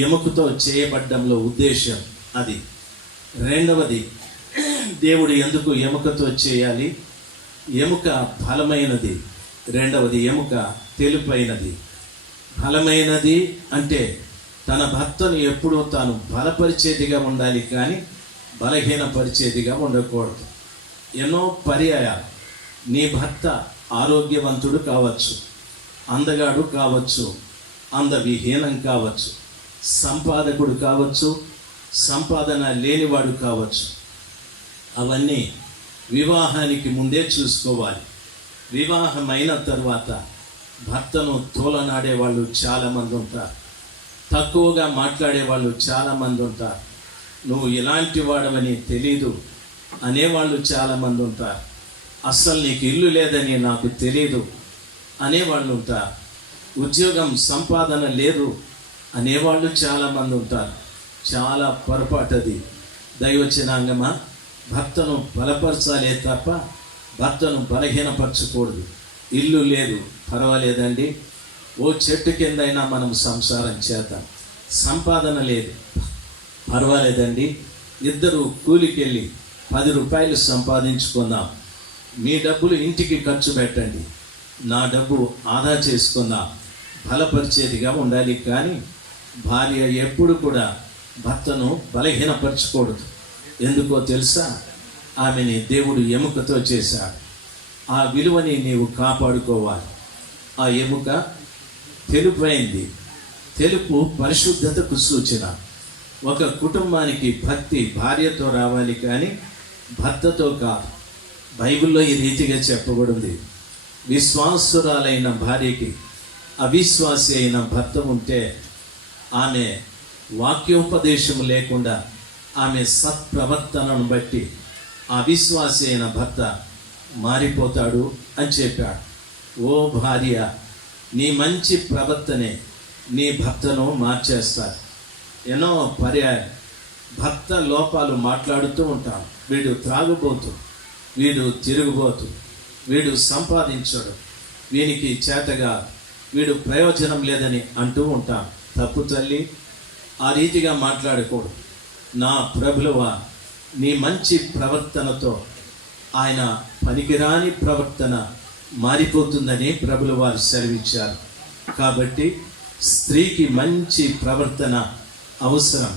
ఎముకతో చేయబడ్డంలో ఉద్దేశం అది. రెండవది, దేవుడు ఎందుకు ఎముకతో చేయాలి? ఎముక బలమైనది. రెండవది, ఎముక తెలుపైనది. బలమైనది అంటే తన భర్తను ఎప్పుడూ తాను బలపరిచేదిగా ఉండాలి, కానీ బలహీనపరిచేదిగా ఉండకూడదు. ఎన్నో పర్యాయాలు నీ భర్త ఆరోగ్యవంతుడు కావచ్చు, అందగాడు కావచ్చు, అందవిహీనం కావచ్చు, సంపాదకుడు కావచ్చు, సంపాదన లేనివాడు కావచ్చు. అవన్నీ వివాహానికి ముందే చూసుకోవాలి. వివాహమైన తర్వాత భర్తను తోలనాడేవాళ్ళు చాలామంది ఉంటారు, తక్కువగా మాట్లాడేవాళ్ళు చాలామంది ఉంటారు. నువ్వు ఇలాంటి వాడవని తెలీదు అనేవాళ్ళు చాలామంది ఉంటారు. అస్సలు నీకు ఇల్లు లేదని నాకు తెలీదు అనేవాళ్ళు ఉంటారు. ఉద్యోగం సంపాదన లేదు అనేవాళ్ళు చాలామంది ఉంటారు. చాలా పొరపాటు అది. దైవజనాంగమా, భర్తను బలపరచాలే తప్ప భర్తను బలహీనపరచకూడదు. ఇల్లు లేదు పర్వాలేదండి, ఓ చెట్టు కిందైనా మనం సంసారం చేద్దాం. సంపాదన లేదు పర్వాలేదండి, ఇద్దరు కూలికెళ్ళి 10 రూపాయలు సంపాదించుకుందాం. మీ డబ్బులు ఇంటికి ఖర్చు పెట్టండి, నా డబ్బు ఆదా చేసుకుందాం. బలపరిచేదిగా ఉండాలి, కానీ భార్య ఎప్పుడు కూడా భర్తను బలహీనపరచకూడదు. ఎందుకో తెలుసా? ఆమెని దేవుడు ఎముకతో చేశాడు. ఆ విలువని నీవు కాపాడుకోవాలి. ఆ ఎముక తెలుపైంది, తెలుపు పరిశుద్ధతకు సూచన. ఒక కుటుంబానికి భక్తి భార్యతో రావాలి కానీ భర్తతో కాదు. బైబిల్లో ఈ రీతిగా చెప్పబడింది. విశ్వాసురాలైన భార్యకి అవిశ్వాసి అయిన భర్త ఉంటే ఆమె వాక్యోపదేశం లేకుండా ఆమె సత్ప్రవర్తనను బట్టి అవిశ్వాసి అయిన భర్త మారిపోతాడు అని చెప్పాడు. ఓ భార్య, నీ మంచి ప్రవర్తనే నీ భర్తను మార్చేస్తారు. ఎన్నో పర్యాయం భర్త లోపాలు మాట్లాడుతూ ఉంటాం. వీడు త్రాగుబోతు, వీడు తిరుగుబోతు, వీడు సంపాదించడు, వీనికి చేతగా, వీడు ప్రయోజనం లేదని అంటూ ఉంటాం. తప్పు తల్లి, ఆ రీతిగా మాట్లాడకూడదు. నా ప్రభువా, నీ మంచి ప్రవర్తనతో ఆయన పనికిరాని ప్రవర్తన మారిపోతుందని ప్రభుల వారు సెలవిచ్చారు. కాబట్టి స్త్రీకి మంచి ప్రవర్తన అవసరం.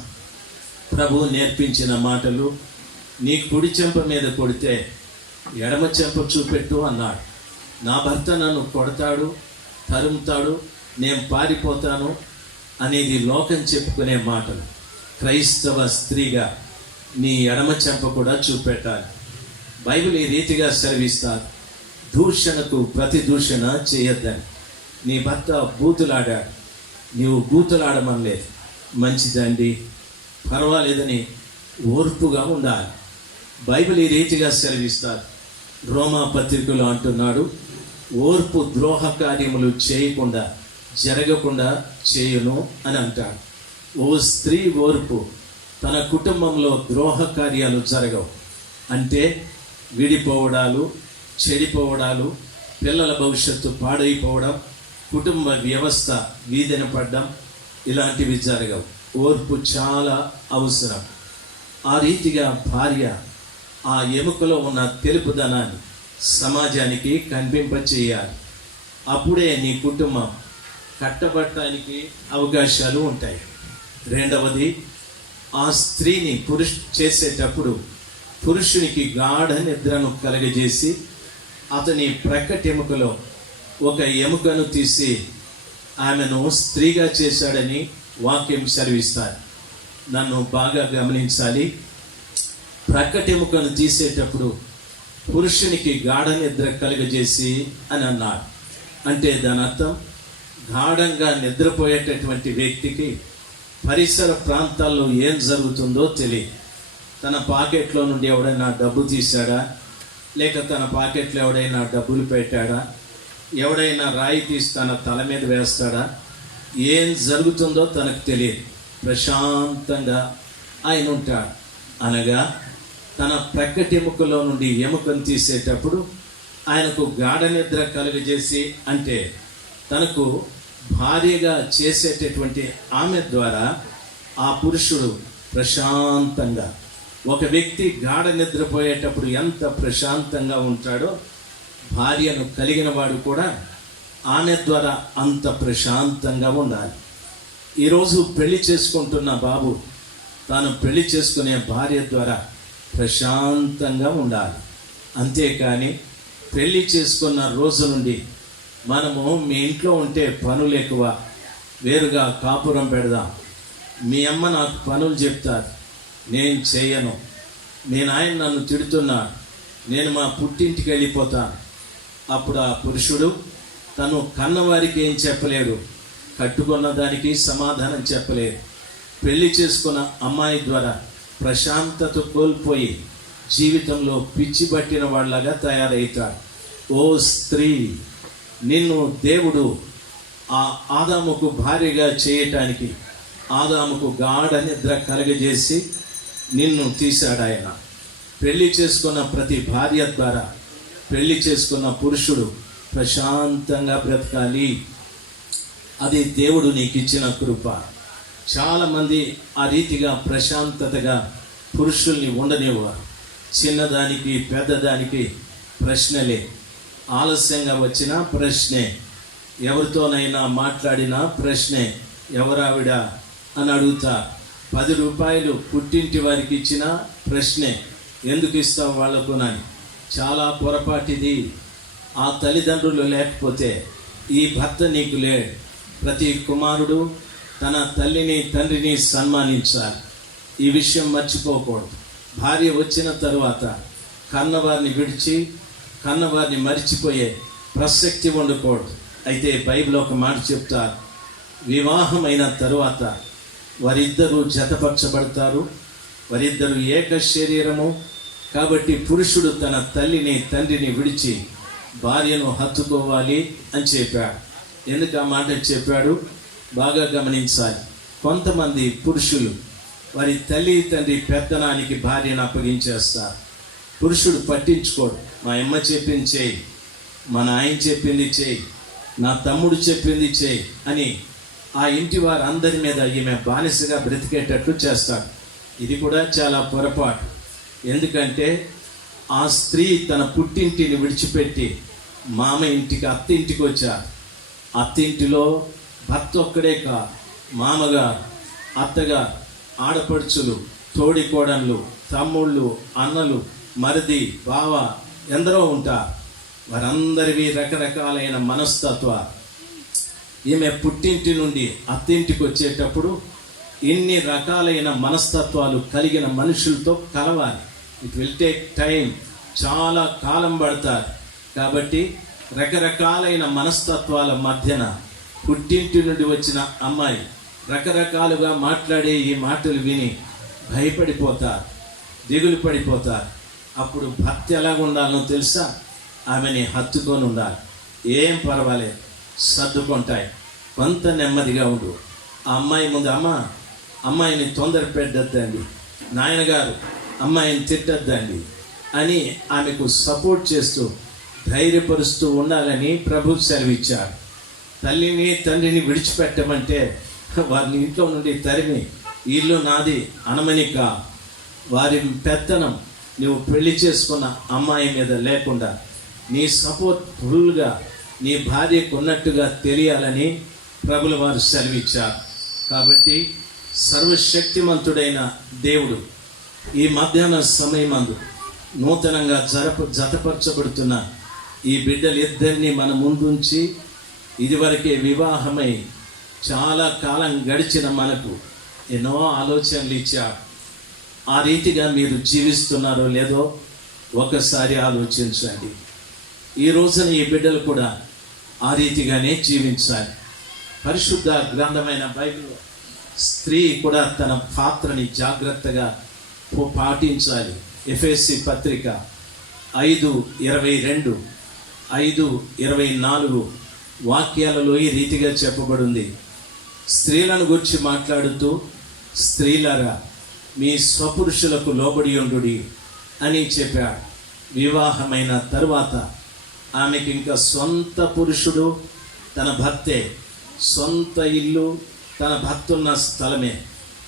ప్రభువు నేర్పించిన మాటలు, నీ కుడి చెంప మీద కొడితే ఎడమ చెంప చూపెట్టు అన్నాడు. నా భర్త నన్ను కొడతాడు, తరుముతాడు, నేను పారిపోతాను అనేది లోకం చెప్పుకునే మాటలు. క్రైస్తవ స్త్రీగా నీ ఎడమ చెంప కూడా చూపెట్టాలి. బైబిల్ ఈ రీతిగా సెలవిస్తారు, దూషణకు ప్రతి దూషణ చేయొద్దని. నీ భర్త బూతులాడాడు, నీవు బూతులాడమనలేదు. మంచిదండి, పర్వాలేదని ఓర్పుగా ఉండాలి. బైబిల్ ఈ రీతిగా సెలవిస్తారు. రోమా పత్రికలో అంటున్నాడు, ఓర్పు ద్రోహ కార్యములు చేయకుండా జరగకుండా చేయును అని అంటాడు. ఓ స్త్రీ ఓర్పు, తన కుటుంబంలో ద్రోహ కార్యాలు జరగవు. అంటే విడిపోవడాలు, చెడిపోవడాలు, పిల్లల భవిష్యత్తు పాడైపోవడం, కుటుంబ వ్యవస్థ వీధిన పడడం, ఇలాంటివి జరగవు. ఓర్పు చాలా అవసరం. ఆ రీతిగా భార్య ఆ ఎముకలో ఉన్న తెలుపుదనాన్ని సమాజానికి కనిపింపచేయాలి. అప్పుడే నీ కుటుంబం కట్టబడటానికి అవకాశాలు ఉంటాయి. రెండవది, ఆ స్త్రీని చేసేటప్పుడు పురుషునికి గాఢ నిద్రను కలగజేసి అతని ప్రక్కటెముకలో ఒక ఎముకను తీసి ఆమెను స్త్రీగా చేశాడని వాక్యం సెలవిస్తారు. నన్ను బాగా గమనించాలి. ప్రక్కటెముకను తీసేటప్పుడు పురుషునికి గాఢ నిద్ర కలుగజేసి అని అన్నాడు. అంటే దాని అర్థం, గాఢంగా నిద్రపోయేటటువంటి వ్యక్తికి పరిసర ప్రాంతాల్లో ఏం జరుగుతుందో తెలియదు. తన పాకెట్లో నుండి ఎవడైనా డబ్బు తీశాడా, లేక తన పాకెట్లో ఎవడైనా డబ్బులు పెట్టాడా, ఎవడైనా రాయి తీసి తన తల మీద వేస్తాడా, ఏం జరుగుతుందో తనకు తెలియదు. ప్రశాంతంగా ఆయన ఉంటాడు. అనగా తన ప్రక్కటెముకలో నుండి ఎముకను తీసేటప్పుడు ఆయనకు గాఢ నిద్ర కలుగజేసి, అంటే తనకు భార్యగా చేసేటటువంటి ఆమె ద్వారా ఆ పురుషుడు ప్రశాంతంగా, ఒక వ్యక్తి గాఢ నిద్రపోయేటప్పుడు ఎంత ప్రశాంతంగా ఉంటాడో భార్యను కలిగిన వాడు కూడా ఆమె ద్వారా అంత ప్రశాంతంగా ఉండాలి. ఈరోజు పెళ్లి చేసుకుంటున్న బాబు తాను పెళ్లి చేసుకునే భార్య ద్వారా ప్రశాంతంగా ఉండాలి. అంతేకాని పెళ్లి చేసుకున్న రోజు నుండి మనము మీ ఇంట్లో ఉంటే పనులు ఎక్కువ, వేరుగా కాపురం పెడదాం, మీ అమ్మ నాకు పనులు చెప్తారు, నేను చేయను, మీ నాయన నన్ను తిడుతున్నాడు, నేను మా పుట్టింటికి వెళ్ళిపోతాను. అప్పుడు ఆ పురుషుడు తను కన్నవారికి ఏం చెప్పలేడు, కట్టుకున్న దానికి సమాధానం చెప్పలేడు. పెళ్లి చేసుకున్న అమ్మాయి ద్వారా ప్రశాంతత కోల్పోయి జీవితంలో పిచ్చి పట్టిన వాళ్ళగా తయారవుతాడు. ఓ స్త్రీ, నిన్ను దేవుడు ఆ ఆదాముకు భార్యగా చేయటానికి ఆదాముకు గాఢ నిద్ర కలగజేసి నిన్ను తీశాడు ఆయన. పెళ్లి చేసుకున్న ప్రతి భార్య ద్వారా పెళ్లి చేసుకున్న పురుషుడు ప్రశాంతంగా బ్రతకాలి. అది దేవుడు నీకు ఇచ్చిన కృప. చాలామంది ఆ రీతిగా ప్రశాంతతగా పురుషుల్ని ఉండనివ్వరు. చిన్నదానికి పెద్దదానికి ప్రశ్నలే, ఆలస్యంగా వచ్చినా ప్రశ్నే, ఎవరితోనైనా మాట్లాడినా ప్రశ్నే, ఎవరావిడ అని అడుగుతా. 10 రూపాయలు పుట్టింటి వారికి ఇచ్చినా ప్రశ్నే, ఎందుకు ఇస్తావు వాళ్ళకు అని. చాలా పొరపాటిది. ఆ తల్లిదండ్రులు లేకపోతే ఈ భర్త నీకు లేడు. ప్రతి కుమారుడు తన తల్లిని తండ్రిని సన్మానించాలి. ఈ విషయం మర్చిపోకూడదు. భార్య వచ్చిన తరువాత కన్నవారిని విడిచి కన్నవారిని మరిచిపోయే ప్రసక్తి ఉండకూడదు. అయితే బైబిల్ ఒక మాట చెప్తారు, వివాహమైన తరువాత వారిద్దరూ జతపరచబడతారు, వారిద్దరూ ఏక శరీరము. కాబట్టి పురుషుడు తన తల్లిని తండ్రిని విడిచి భార్యను హత్తుకోవాలి అని చెప్పాడు. ఎందుకు ఆ మాట చెప్పాడు బాగా గమనించాలి. కొంతమంది పురుషులు వారి తల్లి తండ్రి పెత్తనానికి భార్యను అప్పగించేస్తారు. పురుషుడు పట్టించుకోడు. మా అమ్మ చెప్పింది చేయి, మా నాయన చెప్పింది చేయి, నా తమ్ముడు చెప్పింది చేయి అని ఆ ఇంటి వారందరి మీద ఈమె బానిసగా బ్రతికేటట్టు చేస్తాడు. ఇది కూడా చాలా పొరపాటు. ఎందుకంటే ఆ స్త్రీ తన పుట్టింటిని విడిచిపెట్టి మామ ఇంటికి అత్త ఇంటికి వచ్చారు. అత్తింటిలో భర్త ఒక్కడే కాదు, మామగారు, అత్తగారు, ఆడపడుచులు, తోడికోడళ్ళు, తమ్ముళ్ళు, అన్నలు, మరిది, బావ ఎందరో ఉంటారు. వారందరివి రకరకాలైన మనస్తత్వ. ఈమె పుట్టింటి నుండి అత్తింటికి వచ్చేటప్పుడు ఇన్ని రకాలైన మనస్తత్వాలు కలిగిన మనుషులతో కలవాలి. ఇట్ విల్ టేక్ టైం, చాలా కాలం పడతారు. కాబట్టి రకరకాలైన మనస్తత్వాల మధ్యన పుట్టింటి నుండి వచ్చిన అమ్మాయి రకరకాలుగా మాట్లాడే ఈ మాటలు విని భయపడిపోతారు, దిగులు పడిపోతారు. అప్పుడు భర్త ఎలాగ ఉండాలో తెలుసా? ఆమెని హత్తుకొని ఉండాలి. ఏం పర్వాలేదు, సర్దుకుంటాయి, కొంత నెమ్మదిగా ఉండు. ఆ అమ్మాయి ముందు అమ్మాయిని తొందర పెట్టద్దండి, నాయనగారు అమ్మాయిని తిట్టద్దండి అని ఆమెకు సపోర్ట్ చేస్తూ ధైర్యపరుస్తూ ఉండాలని ప్రభు సెలవిచ్చారు. తల్లిని తండ్రిని విడిచిపెట్టమంటే వారిని ఇంట్లో నుండి తరిమి ఇల్లు నాది అనమనిక వారి పెత్తనం నువ్వు పెళ్లి చేసుకున్న అమ్మాయి మీద లేకుండా నీ సపోర్ట్ ఫుల్గా నీ భార్యకు ఉన్నట్టుగా తెలియాలని ప్రభుల వారు సెలవిచ్చారు. కాబట్టి సర్వశక్తిమంతుడైన దేవుడు ఈ మధ్యాహ్న సమయమందు నూతనంగా జతపరచబడుతున్న ఈ బిడ్డలిద్దరినీ మన ముందుంచి ఇదివరకే వివాహమై చాలా కాలం గడిచిన మనకు ఎన్నో ఆలోచనలు ఇచ్చాడు. ఆ రీతిగా మీరు జీవిస్తున్నారో లేదో ఒకసారి ఆలోచించండి. ఈ రోజున ఈ బిడ్డలు కూడా ఆ రీతిగానే జీవించాలి. పరిశుద్ధ గ్రంథమైన బైబిల్లో స్త్రీ కూడా తన పాత్రని జాగ్రత్తగా పాటించాలి. ఎఫెసీ పత్రిక 5:22, 5:24 వాక్యాలలో ఈ రీతిగా చెప్పబడింది. స్త్రీలను గురించి మాట్లాడుతూ, స్త్రీలారా మీ స్వపురుషులకు లోబడి ఉండుడి అని చెప్పాడు. వివాహమైన తరువాత ఆమెకి ఇంకా సొంత పురుషుడు తన భర్తే, సొంత ఇల్లు తన భర్త ఉన్న స్థలమే,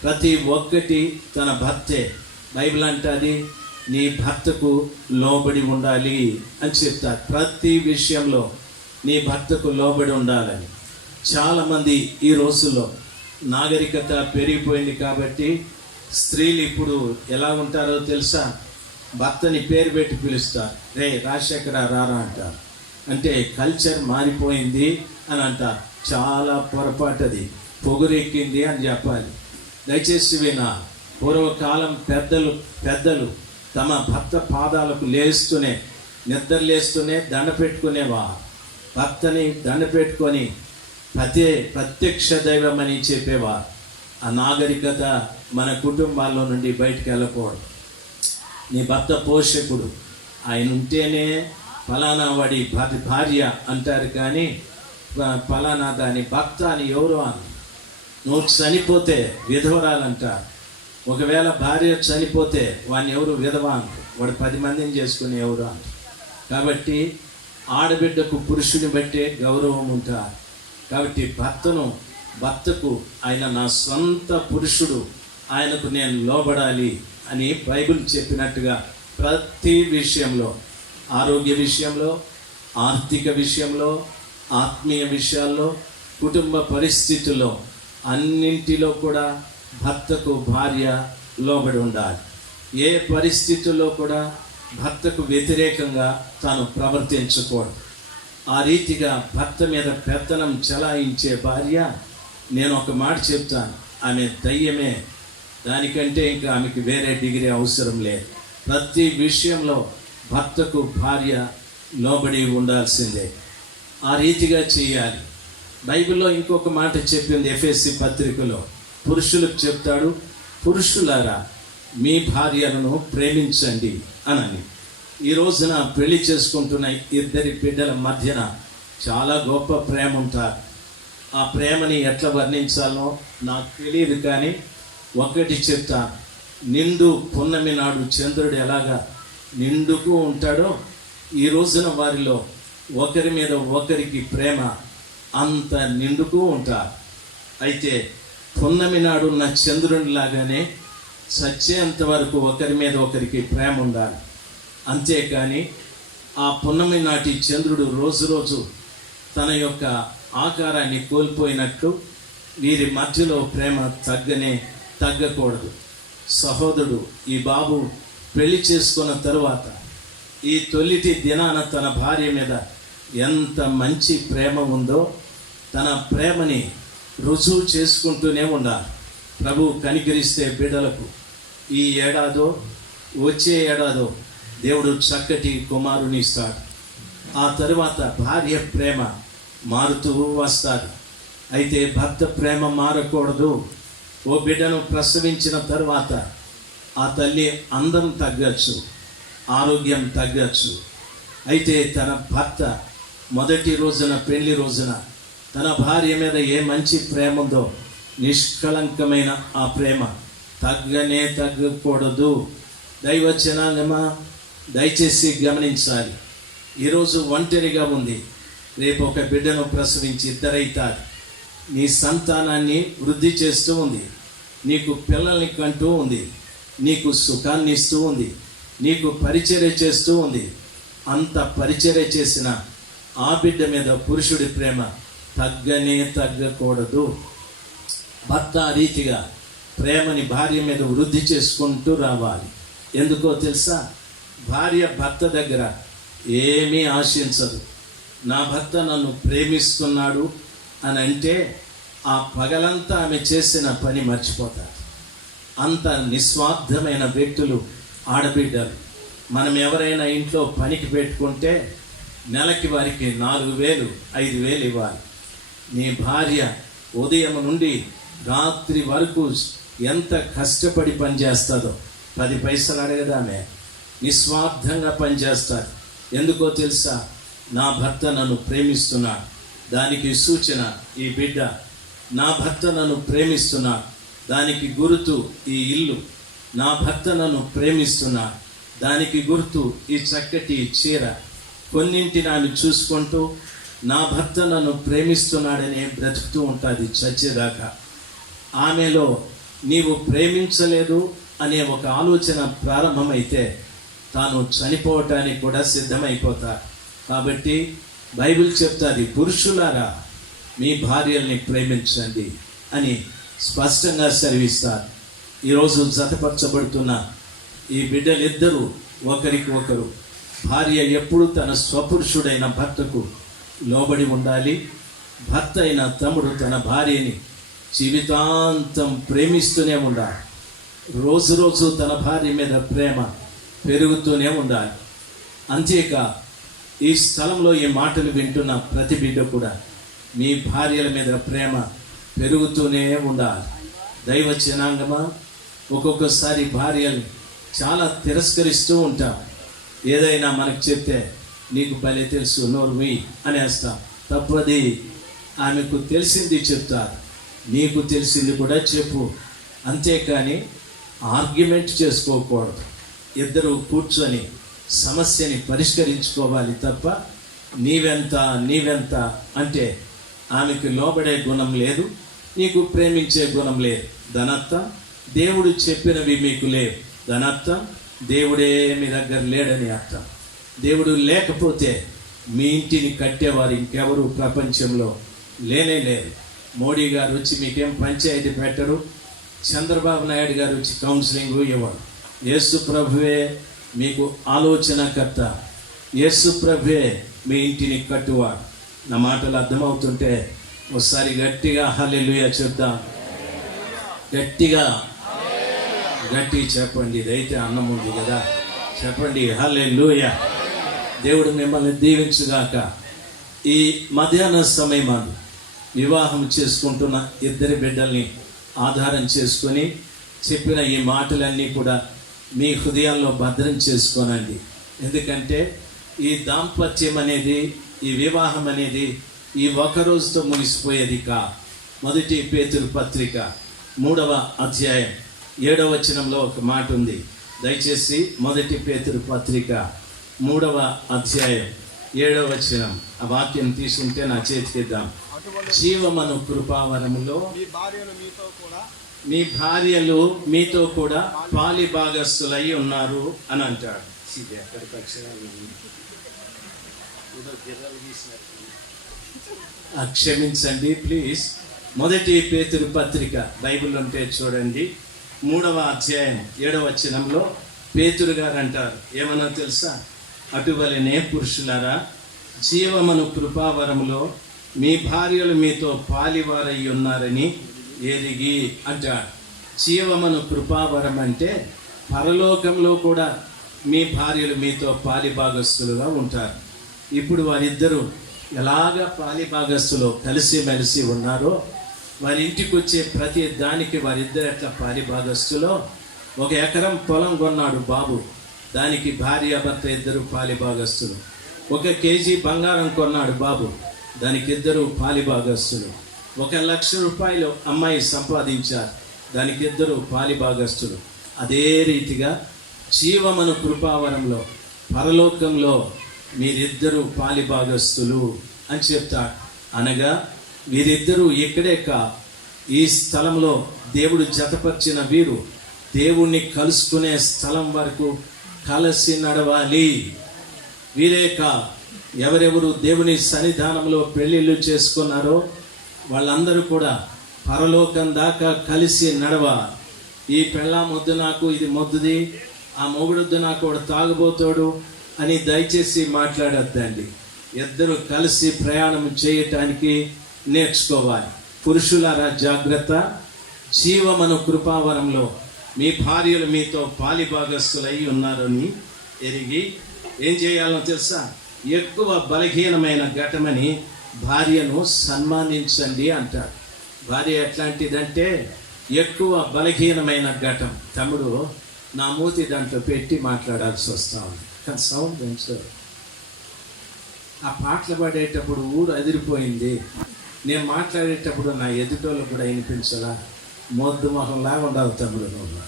ప్రతి ఒక్కటి తన భర్తే. బైబిల్ అంటది నీ భర్తకు లోబడి ఉండాలి అని చెప్తారు. ప్రతి విషయంలో నీ భర్తకు లోబడి ఉండాలని. చాలామంది ఈ రోజుల్లో నాగరికత పెరిగిపోయింది కాబట్టి స్త్రీలు ఇప్పుడు ఎలా ఉంటారో తెలుసా? భర్తని పేరు పెట్టి పిలుస్తారు. రే రాజశేఖర రారా అంటారు. అంటే కల్చర్ మారిపోయింది అని అంటారు. చాలా పొరపాటు, అది పొగురెక్కింది అని చెప్పాలి. దయచేసి వినా. పూర్వకాలం పెద్దలు తమ భర్త పాదాలకు లేస్తూనే, నిద్ర లేస్తూనే దండ పెట్టుకునేవా. భర్తని దండ పెట్టుకొని ప్రత్యక్ష దైవం అని చెప్పేవారు. ఆ నాగరికత మన కుటుంబాల్లో నుండి బయటికి వెళ్ళకూడదు. నీ భర్త పోషకుడు, ఆయన ఉంటేనే ఫలానా వాడి భార్య అంటారు, కానీ ఫలానా దాని భర్త అని ఎవరు అని. నువ్వు చనిపోతే విధవరాలంటారు. ఒకవేళ భార్య చనిపోతే వాడిని ఎవరు విధవ అంటారు. వాడు 10 మందిని చేసుకుని ఎవరు అంటారు. కాబట్టి ఆడబిడ్డకు పురుషుని బట్టే గౌరవం ఉంటారు. కాబట్టి భర్తకు ఆయన నా సొంత పురుషుడు, ఆయనకు నేను లోబడాలి అని బైబిల్ చెప్పినట్టుగా ప్రతి విషయంలో, ఆరోగ్య విషయంలో, ఆర్థిక విషయంలో, ఆత్మీయ విషయాల్లో, కుటుంబ పరిస్థితుల్లో అన్నింటిలో కూడా భర్తకు భార్య లోబడి ఉండాలి. ఏ పరిస్థితుల్లో కూడా భర్తకు వ్యతిరేకంగా తాను ప్రవర్తించకూడదు. ఆ రీతిగా భర్త మీద పెత్తనం చెలాయించే భార్య నేను ఒక మాట చెప్తాను, ఆమె దయ్యమే, దానికంటే ఇంకా ఆమెకి వేరే డిగ్రీ అవసరం లేదు. ప్రతి విషయంలో భర్తకు భార్య లోబడి ఉండాల్సిందే, ఆ రీతిగా చేయాలి. బైబిల్లో ఇంకొక మాట చెప్పింది ఎఫెసీ పత్రికలో, పురుషులకు చెప్తాడు, పురుషులారా మీ భార్యలను ప్రేమించండి అని. ఈ రోజున పెళ్లి చేసుకుంటున్న ఇద్దరి బిడ్డల మధ్యన చాలా గొప్ప ప్రేమ ఉంటారు. ఆ ప్రేమని ఎట్లా వర్ణించాలో నాకు తెలియదు, కానీ ఒకటి చెప్తాను, నిండు పున్నమి నాడు చంద్రుడు ఎలాగా నిండుకు ఉంటాడో ఈ రోజున వారిలో ఒకరి మీద ఒకరికి ప్రేమ అంత నిండుకు ఉంటారు. అయితే పున్నమి నాడున్న చంద్రుని లాగానే చచ్చేంత వరకు ఒకరి మీద ఒకరికి ప్రేమ ఉండాలి. అంతేకాని ఆ పున్నమి నాటి చంద్రుడు రోజు రోజు తన యొక్క ఆకారాన్ని కోల్పోయినట్లు వీరి మధ్యలో ప్రేమ తగ్గకూడదు. సహోదరుడు ఈ బాబు పెళ్లి చేసుకున్న తరువాత ఈ తొలిటి దినాన తన భార్య మీద ఎంత మంచి ప్రేమ ఉందో తన ప్రేమని రుజువు చేసుకుంటూనే ఉండాలి. ప్రభు కనికరిస్తే బిడ్డలకు ఈ ఏడాదో వచ్చే ఏడాదో దేవుడు చక్కటి కుమారుని ఇస్తాడు. ఆ తరువాత భార్య ప్రేమ మారుతూ వస్తుంది. అయితే భర్త ప్రేమ మారకూడదు. ఓ బిడ్డను ప్రసవించిన తరువాత ఆ తల్లి అందం తగ్గచ్చు, ఆరోగ్యం తగ్గచ్చు. అయితే తన భర్త మొదటి రోజున, పెళ్లి రోజున తన భార్య మీద ఏ మంచి ప్రేమ ఉందో నిష్కళంకమైన ఆ ప్రేమ తగ్గకూడదు. దైవచనాంగమా దయచేసి గమనించాలి. ఈరోజు ఒంటరిగా ఉంది, రేపు ఒక బిడ్డను ప్రసవించి ఇద్దరైతారు. నీ సంతానాన్ని వృద్ధి చేస్తూ ఉంది, నీకు పిల్లల్ని కంటూ ఉంది, నీకు సుఖాన్ని ఇస్తూ ఉంది, నీకు పరిచర్య చేస్తూ ఉంది. అంత పరిచర్య చేసిన ఆ బిడ్డ మీద పురుషుడి ప్రేమ తగ్గకూడదు. భర్త ఆ రీతిగా ప్రేమని భార్య మీద వృద్ధి చేసుకుంటూ రావాలి. ఎందుకో తెలుసా? భార్య భర్త దగ్గర ఏమీ ఆశించదు. నా భర్త నన్ను ప్రేమిస్తున్నాడు అని అంటే ఆ పగలంతా ఆమె చేసిన పని మర్చిపోతారు. అంత నిస్వార్థమైన వ్యక్తులు ఆడబిడ్డలు. మనం ఎవరైనా ఇంట్లో పనికి పెట్టుకుంటే నెలకి వారికి 4,000, 5,000 ఇవ్వాలి. నీ భార్య ఉదయం నుండి రాత్రి వరకు ఎంత కష్టపడి పనిచేస్తుందో 10 పైసలు అడగదామే, నిస్వార్థంగా పనిచేస్తారు. ఎందుకో తెలుసా? నా భర్త నన్ను ప్రేమిస్తున్నాడు. దానికి సూచన ఈ బిడ్డ. నా భర్త నన్ను ప్రేమిస్తున్నాడు, దానికి గుర్తు ఈ ఇల్లు. నా భర్త నన్ను ప్రేమిస్తున్నాడు, దానికి గుర్తు ఈ చక్కటి చీర. కొన్నింటిని ఆమె చూసుకుంటూ నా భర్త నన్ను ప్రేమిస్తున్నాడని బ్రతుకుతూ ఉంటుంది చచ్చేదాకా. ఆమెలో నీవు ప్రేమించలేదు అనే ఒక ఆలోచన ప్రారంభమైతే తాను చనిపోవటానికి కూడా సిద్ధమైపోతారు. కాబట్టి బైబిల్ చెప్తుంది, పురుషులారా మీ భార్యల్ని ప్రేమించండి అని స్పష్టంగా సెలవిస్తారు. ఈరోజు జతపరచబడుతున్న ఈ బిడ్డలిద్దరూ ఒకరికి ఒకరు, భార్య ఎప్పుడు తన స్వపురుషుడైన భర్తకు లోబడి ఉండాలి. భర్త అయిన తమ్ముడు తన భార్యని జీవితాంతం ప్రేమిస్తూనే ఉండాలి. రోజు రోజు తన భార్య మీద ప్రేమ పెరుగుతూనే ఉండాలి. అంతేకా ఈ స్థలంలో ఈ మాటలు వింటున్న ప్రతి బిడ్డ కూడా మీ భార్యల మీద ప్రేమ పెరుగుతూనే ఉండాలి. దైవ జనాంగమా, ఒక్కొక్కసారి భార్యలు చాలా తిరస్కరిస్తూ ఉంటాం. ఏదైనా మనకు చెప్తే నీకు భలే తెలుసు, నోరు మీ అనేస్తాం. తప్పది. ఆమెకు తెలిసింది చెప్తారు, నీకు తెలిసింది కూడా చెప్పు. అంతేకాని ఆర్గ్యుమెంట్ చేసుకోకూడదు. ఇద్దరు కూర్చొని సమస్యని పరిష్కరించుకోవాలి తప్ప నీవెంత అంటే ఆమెకు లోబడే గుణం లేదు, నీకు ప్రేమించే గుణం లేదు. దానర్థం దేవుడు చెప్పినవి మీకు లేవు. దానర్థం దేవుడే మీ దగ్గర లేడని అర్థం. దేవుడు లేకపోతే మీ ఇంటిని కట్టేవారు ఇంకెవరు ప్రపంచంలో లేనే లేరు. మోడీ గారు వచ్చి మీకేం పంచాయతీ పెట్టరు, చంద్రబాబు నాయుడు గారు వచ్చి కౌన్సిలింగ్ ఇవ్వరు. యేసు ప్రభువే మీకు ఆలోచనకర్త, యేసు ప్రభువే మీ ఇంటిని కట్టువాడు. నా మాటలు అర్థమవుతుంటే ఒకసారి గట్టిగా హల్లెలూయా చెప్దాం. గట్టిగా చెప్పండి. ఇదైతే అన్నం ఉంది కదా, చెప్పండి హల్లెలూయా. దేవుడు మిమ్మల్ని దీవించుగాక. ఈ మధ్యాహ్న సమయం వివాహం చేసుకుంటున్న ఇద్దరి బిడ్డల్ని ఆధారం చేసుకొని చెప్పిన ఈ మాటలన్నీ కూడా మీ హృదయాల్లో భద్రం చేసుకోనండి. ఎందుకంటే ఈ దాంపత్యం అనేది, ఈ వివాహం అనేది ఈ ఒక రోజుతో ముగిసిపోయేది కా. మొదటి పేతురు పత్రిక 3వ అధ్యాయం 7వ వచనంలో ఒక మాట ఉంది. దయచేసి మొదటి పేతురు పత్రిక 3వ అధ్యాయం 7వ వచనం ఆ వాక్యం తీసుకుంటే నా చేతికిద్దాం. జీవమను కృపావరములో మీ భార్యలు మీతో కూడా పాలి భాగస్థులై ఉన్నారు అని అంటాడు. క్షమించండి ప్లీజ్. మొదటి పేతురు పత్రిక బైబిల్ ఉంటే చూడండి, 3వ అధ్యాయం 7వ వచనంలో పేతురు గారు అంటారు ఏమన్నా తెలుసా? అటువలనే పురుషులారా, జీవమను కృపావరములో మీ భార్యలు మీతో పాలివారై ఉన్నారని ఎరిగి అంటాడు. జీవమను కృపావరం అంటే పరలోకంలో కూడా మీ భార్యలు మీతో పాలిభాగస్తులుగా ఉంటారు. ఇప్పుడు వారిద్దరూ ఎలాగ పాలిభాగస్తులు కలిసిమెలిసి ఉన్నారో, వారి ఇంటికి వచ్చే ప్రతి దానికి వారిద్దరు ఎట్లా పాలిభాగస్తులో, 1 ఎకరం పొలం కొన్నాడు బాబు, దానికి భార్య భర్త ఇద్దరు పాలిభాగస్తులు. 1 కేజీ బంగారం కొన్నాడు బాబు, దానికి ఇద్దరు పాలిభాగస్తులు. 1,00,000 రూపాయలు అమ్మాయి సంపాదించారు, దానికి ఇద్దరు పాలిభాగస్తులు. అదే రీతిగా జీవమను కృపావరంలో పరలోకంలో మీరిద్దరూ పాలిభాగస్తులు అని చెప్తాడు. అనగా వీరిద్దరూ ఇక్కడే ఈ స్థలంలో దేవుడు జతపరిచిన వీరు దేవుణ్ణి కలుసుకునే స్థలం వరకు కలిసి నడవాలి. వీరే ఎవరెవరు దేవుని సన్నిధానంలో పెళ్ళిళ్ళు చేసుకున్నారో వాళ్ళందరూ కూడా పరలోకం దాకా కలిసి నడవాలి. ఈ పెళ్ళాం వద్దు నాకు, ఇది మొద్దుది, ఆ మొగుడొద్దు నాకు, వాడు తాగుబోతాడు అని దయచేసి మాట్లాడొద్దండి. ఇద్దరు కలిసి ప్రయాణం చేయటానికి నేర్చుకోవాలి. పురుషులారా జాగ్రత్త. జీవమను కృపావరంలో మీ భార్యలు మీతో పాలిభాగస్తులై ఉన్నారని ఎరిగి ఏం చేయాలో తెలుసా? ఎక్కువ బలహీనమైన ఘటమని భార్యను సన్మానించండి అంటాడు. భార్య ఎట్లాంటిదంటే ఎక్కువ బలహీనమైన ఘటం. తమ్ముడు నా మూతి దాంట్లో పెట్టి మాట్లాడాల్సి వస్తా ఉంది, కానీ సౌండ్ పెంచారు. ఆ పాటలు పాడేటప్పుడు ఊరు అదిరిపోయింది. నేను మాట్లాడేటప్పుడు నా ఎదుటోళ్ళు కూడా వినిపించాలా? మొద్దు మొహంలాగా ఉండవు తమ్ముడు నువ్వు.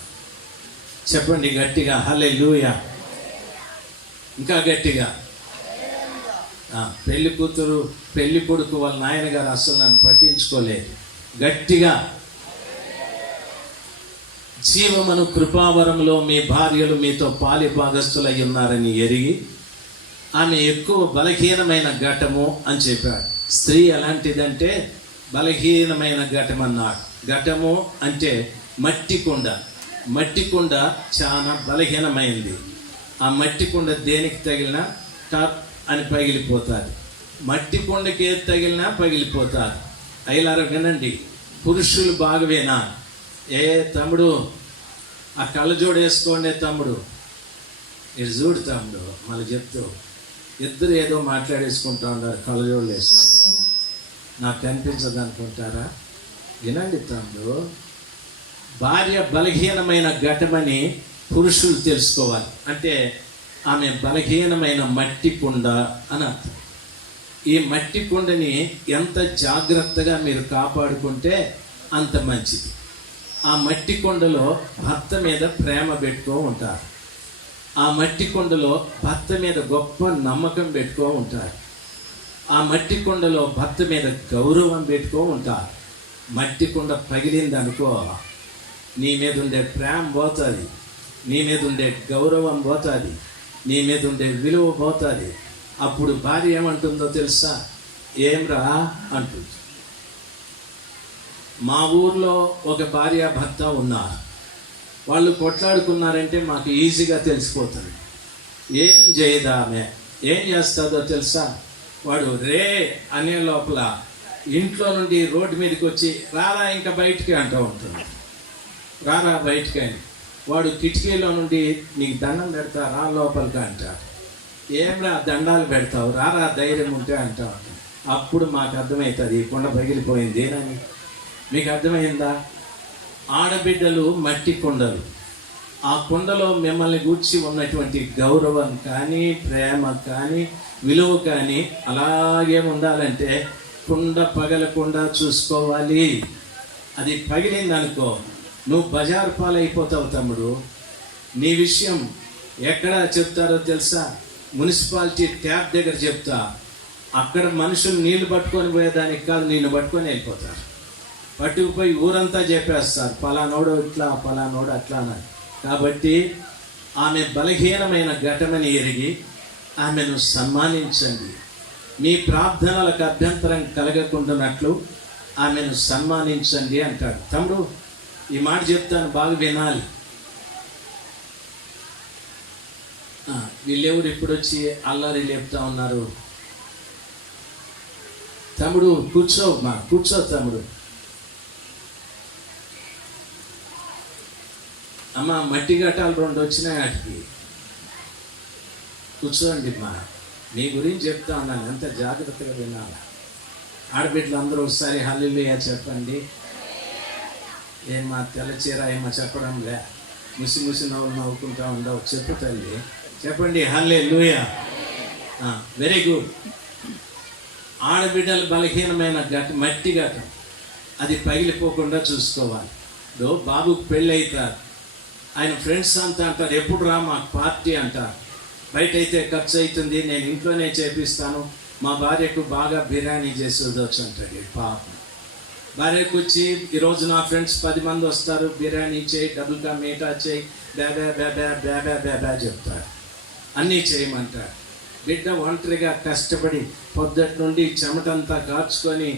చెప్పండి గట్టిగా హల్లెలూయా. ఇంకా గట్టిగా. పెళ్లి కూతురు పెళ్లి కొడుకు వాళ్ళ నాయనగారు అసలు నన్ను పట్టించుకోలేదు. గట్టిగా. జీవమను కృపావరంలో మీ భార్యలు మీతో పాలిభాగస్తులై ఉన్నారని ఎరిగి, ఆమె ఎక్కువ బలహీనమైన ఘటము అని చెప్పాడు. స్త్రీ ఎలాంటిదంటే బలహీనమైన ఘటం అన్నాడు. ఘటము అంటే మట్టి కుండ. మట్టి కుండ చాలా బలహీనమైంది. ఆ మట్టి కుండ దేనికి తగిలినా టాప్ అని పగిలిపోతుంది. మట్టి కుండకి ఏది తగిలినా పగిలిపోతుంది. అయిలారా వినండి, పురుషులు బాగవేనా? ఏ తమ్ముడు ఆ కళ్ళజోడు వేసుకోండి తమ్ముడు, ఇది చూడు తమ్ముడు, మళ్ళీ చెప్తూ ఇద్దరు ఏదో మాట్లాడేసుకుంటా ఉన్నారు కళ్ళజోడులు వేసుకుని. నాకు కనిపించదు అనుకుంటారా? వినండి తమ్ముడు, భార్య బలహీనమైన ఘటమని పురుషులు తెలుసుకోవాలి. అంటే ఆమె బలహీనమైన మట్టి కుండ అని అర్థం. ఈ మట్టి కుండని ఎంత జాగ్రత్తగా మీరు కాపాడుకుంటే అంత మంచిది. ఆ మట్టి కుండలో భర్త మీద ప్రేమ పెట్టుకో ఉంటారు. ఆ మట్టి కుండలో భర్త మీద గొప్ప నమ్మకం పెట్టుకో ఉంటారు. ఆ మట్టి కుండలో భర్త మీద గౌరవం పెట్టుకో ఉంటారు. మట్టి కుండ పగిలింది అనుకో, నీ మీద ఉండే ప్రేమ పోతుంది, నీ మీద ఉండే గౌరవం పోతుంది, నీ మీద ఉండే విలువ పోతుంది. అప్పుడు భార్య ఏమంటుందో తెలుసా? ఏమ్రా అంటుంది. మా ఊర్లో ఒక భార్య భర్త ఉన్నారు. వాళ్ళు కొట్లాడుకున్నారంటే మాకు ఈజీగా తెలిసిపోతుంది. ఏం చేయదా ఆమె, ఏం చేస్తుందో తెలుసా? వాడు రే అనే లోపల ఇంట్లో నుండి రోడ్డు మీదకి వచ్చి రారా ఇంకా బయటికి అంటూ ఉంటుంది. రారా బయటికి అని. వాడు కిటికీలో నుండి నీకు దండం పెడతా రా లోపలికి అంటారు. ఏమ్రా దండాలు పెడతావు, రారా ధైర్యం ఉంటే అంటా ఉంటాను. అప్పుడు మాకు అర్థమవుతుంది ఈ కొండ పగిలిపోయింది అని. మీకు అర్థమైందా? ఆడబిడ్డలు మట్టి కొండలు. ఆ కొండలో మిమ్మల్ని గూర్చి ఉన్నటువంటి గౌరవం కానీ, ప్రేమ కానీ, విలువ కానీ అలాగే ఉండాలంటే కుండ పగలకుండా చూసుకోవాలి. అది పగిలింది అనుకో, నువ్వు బజారు పాలైపోతావు తమ్ముడు. నీ విషయం ఎక్కడ చెప్తారో తెలుసా? మున్సిపాలిటీ ట్యాప్ దగ్గర చెప్తా. అక్కడ మనుషులు నీళ్లు పట్టుకొని పోయేదానికి కాదు, నిన్ను పట్టుకొని వెళ్ళిపోతారు. పట్టుకుపోయి ఊరంతా చెప్పేస్తారు, పలానోడు ఇట్లా పలానోడు అట్లా అని. కాబట్టి ఆమె బలహీనమైన ఘటనని ఎరిగి ఆమెను సన్మానించండి. మీ ప్రార్థనలకు అభ్యంతరం కలగకుండానట్లు ఆమెను సన్మానించండి అంటాడు. తమ్ముడు ఈ మాట చెప్తాను, బాగా వినాలి. వీళ్ళెవరు ఇప్పుడు వచ్చి అల్లరి లేపుతా ఉన్నారు? తమ్ముడు కూర్చో తమ్ముడు. అమ్మ మట్టి గట్టాలు 2 వచ్చినాయి, వాటికి కూర్చోండి. మీ గురించి చెప్తా ఉన్నాను, ఎంత జాగ్రత్తగా వినాలి. ఆడబిడ్డలు అందరూ ఒకసారి హల్లెలూయా చెప్పండి. ఏమా తెల్ల చీర ఏమో చెప్పడం లే, ముసి నవ్వులు నవ్వుకుంటా ఉండవు. చెప్పు తల్లి, చెప్పండి హల్లెలూయా. Very good. ఆడబిడ్డలు బలహీనమైన మట్టి ఘటం, అది పగిలిపోకుండా చూసుకోవాలి. బాబుకు పెళ్ళి అవుతారు, ఆయన ఫ్రెండ్స్ అంతా అంటారు ఎప్పుడు రా మా పార్టీ అంటారు. బయట అయితే ఖర్చు అవుతుంది, నేను ఇంట్లోనే చేపిస్తాను, మా భార్యకు బాగా బిర్యానీ చేసి వదవచ్చు అంటాడు. పాపం భార్యకు వచ్చి ఈరోజు నా ఫ్రెండ్స్ 10 మంది వస్తారు, బిర్యానీ చేయి, డబుల్ కా మీఠా చేయి, బేబే బేబే బేబే బేబే చెప్తారు, అన్నీ చేయమంటారు. బిడ్డ ఒంటరిగా కష్టపడి పొద్దుటి నుండి చెమటంతా కార్చుకొని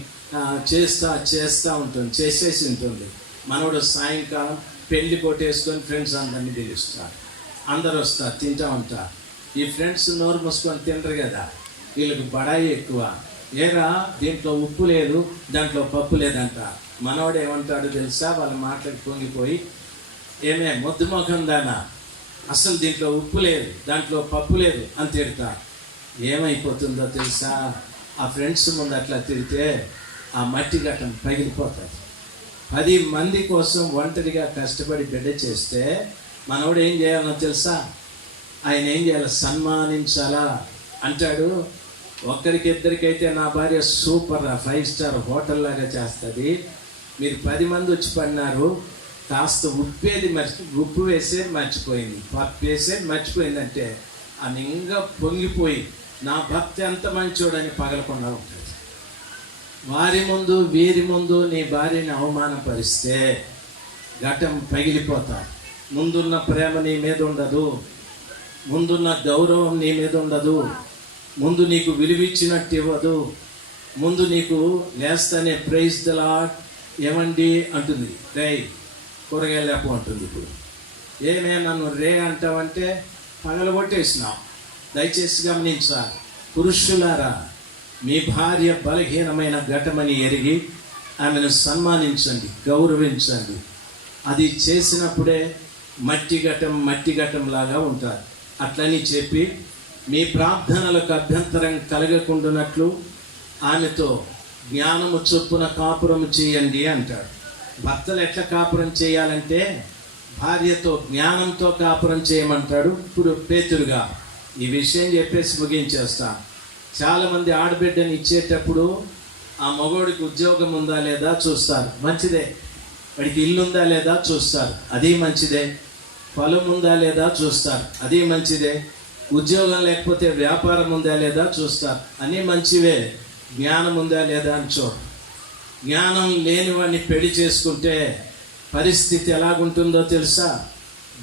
చేస్తూ ఉంటుంది, చేసేసి ఉంటుంది. మనోడు సాయంకాలం పెళ్లి కొట్టేసుకొని ఫ్రెండ్స్ అందరినీ పిలుస్తారు, అందరు వస్తారు, తింటూ ఉంటారు. ఈ ఫ్రెండ్స్ నోరు మూసుకొని తినరు కదా, వీళ్ళకి బడాయి ఎక్కువ. ఏరా దీంట్లో ఉప్పు లేదు, దాంట్లో పప్పు లేదంట. మనవాడు ఏమంటాడు తెలుసా? వాళ్ళ మాటలకు పొంగిపోయి, ఏమే మొద్దు మొఖం దానా, అసలు దీంట్లో ఉప్పు లేదు, దాంట్లో పప్పు లేదు అని తిడతా. ఏమైపోతుందో తెలుసా? ఆ ఫ్రెండ్స్ ముందు అట్లా తిరిగితే ఆ మట్టి ఘటన పగిలిపోతుంది. 10 మంది కోసం ఒంటరిగా కష్టపడి బిడ్డ చేస్తే మనోడు ఏం చేయాలో తెలుసా? ఆయన ఏం చేయాలి? సన్మానించాలా అంటాడు. ఒక్కరికి ఇద్దరికైతే నా భార్య సూపర్ 5 స్టార్ హోటల్ లాగా చేస్తుంది, మీరు 10 మంది వచ్చి పడినారు, కాస్త ఉప్పు వేసేది మర్చిపోయింది, పప్పు వేసేది మర్చిపోయిందంటే ఆమె ఇంకా పొంగిపోయి నా భర్త ఎంత మంచోడని పగలకుండా ఉంటుంది. వారి ముందు వీరి ముందు నీ భార్యని అవమానపరిస్తే ఘటం పగిలిపోతారు. ముందున్న ప్రేమ నీ మీద ఉండదు, ముందున్న గౌరవం నీ మీద ఉండదు, ముందు నీకు విలువిచ్చినట్టు ఇవ్వదు, ముందు నీకు లేస్తానే ప్రైజ్ ద లార్డ్ ఏమండి అంటుంది, రే కూరగాయలు లేప అంటుంది. ఇప్పుడు ఏమే నన్ను రే అంటావంటే పగలగొట్టేసినావు. దయచేసి గమనించాలి పురుషులారా, మీ భార్య బలహీనమైన ఘటమని ఎరిగి ఆమెను సన్మానించండి, గౌరవించండి. అది చేసినప్పుడే మట్టి ఘటం లాగా ఉంటారు. అట్లని చెప్పి మీ ప్రార్థనలకు అభ్యంతరం కలగకుండానట్లు ఆమెతో జ్ఞానము చొప్పున కాపురం చేయండి అంటాడు. భర్తలు ఎట్లా కాపురం చేయాలంటే భార్యతో జ్ఞానంతో కాపురం చేయమంటాడు. ఇప్పుడు పేతురుగా ఈ విషయం చెప్పేసి ముగించేస్తా. చాలామంది ఆడబిడ్డని ఇచ్చేటప్పుడు ఆ మగోడికి ఉద్యోగం ఉందా లేదా చూస్తారు, మంచిదే. వాడికి ఇల్లు ఉందా లేదా చూస్తారు, అది మంచిదే. పొలం ఉందా లేదా చూస్తారు, అది మంచిదే. ఉద్యోగం లేకపోతే వ్యాపారం ఉందా లేదా చూస్తారు, అన్నీ మంచివే. జ్ఞానం ఉందా లేదా అని చూడు. జ్ఞానం లేని వాడిని పెళ్లి చేసుకుంటే పరిస్థితి ఎలాగుంటుందో తెలుసా?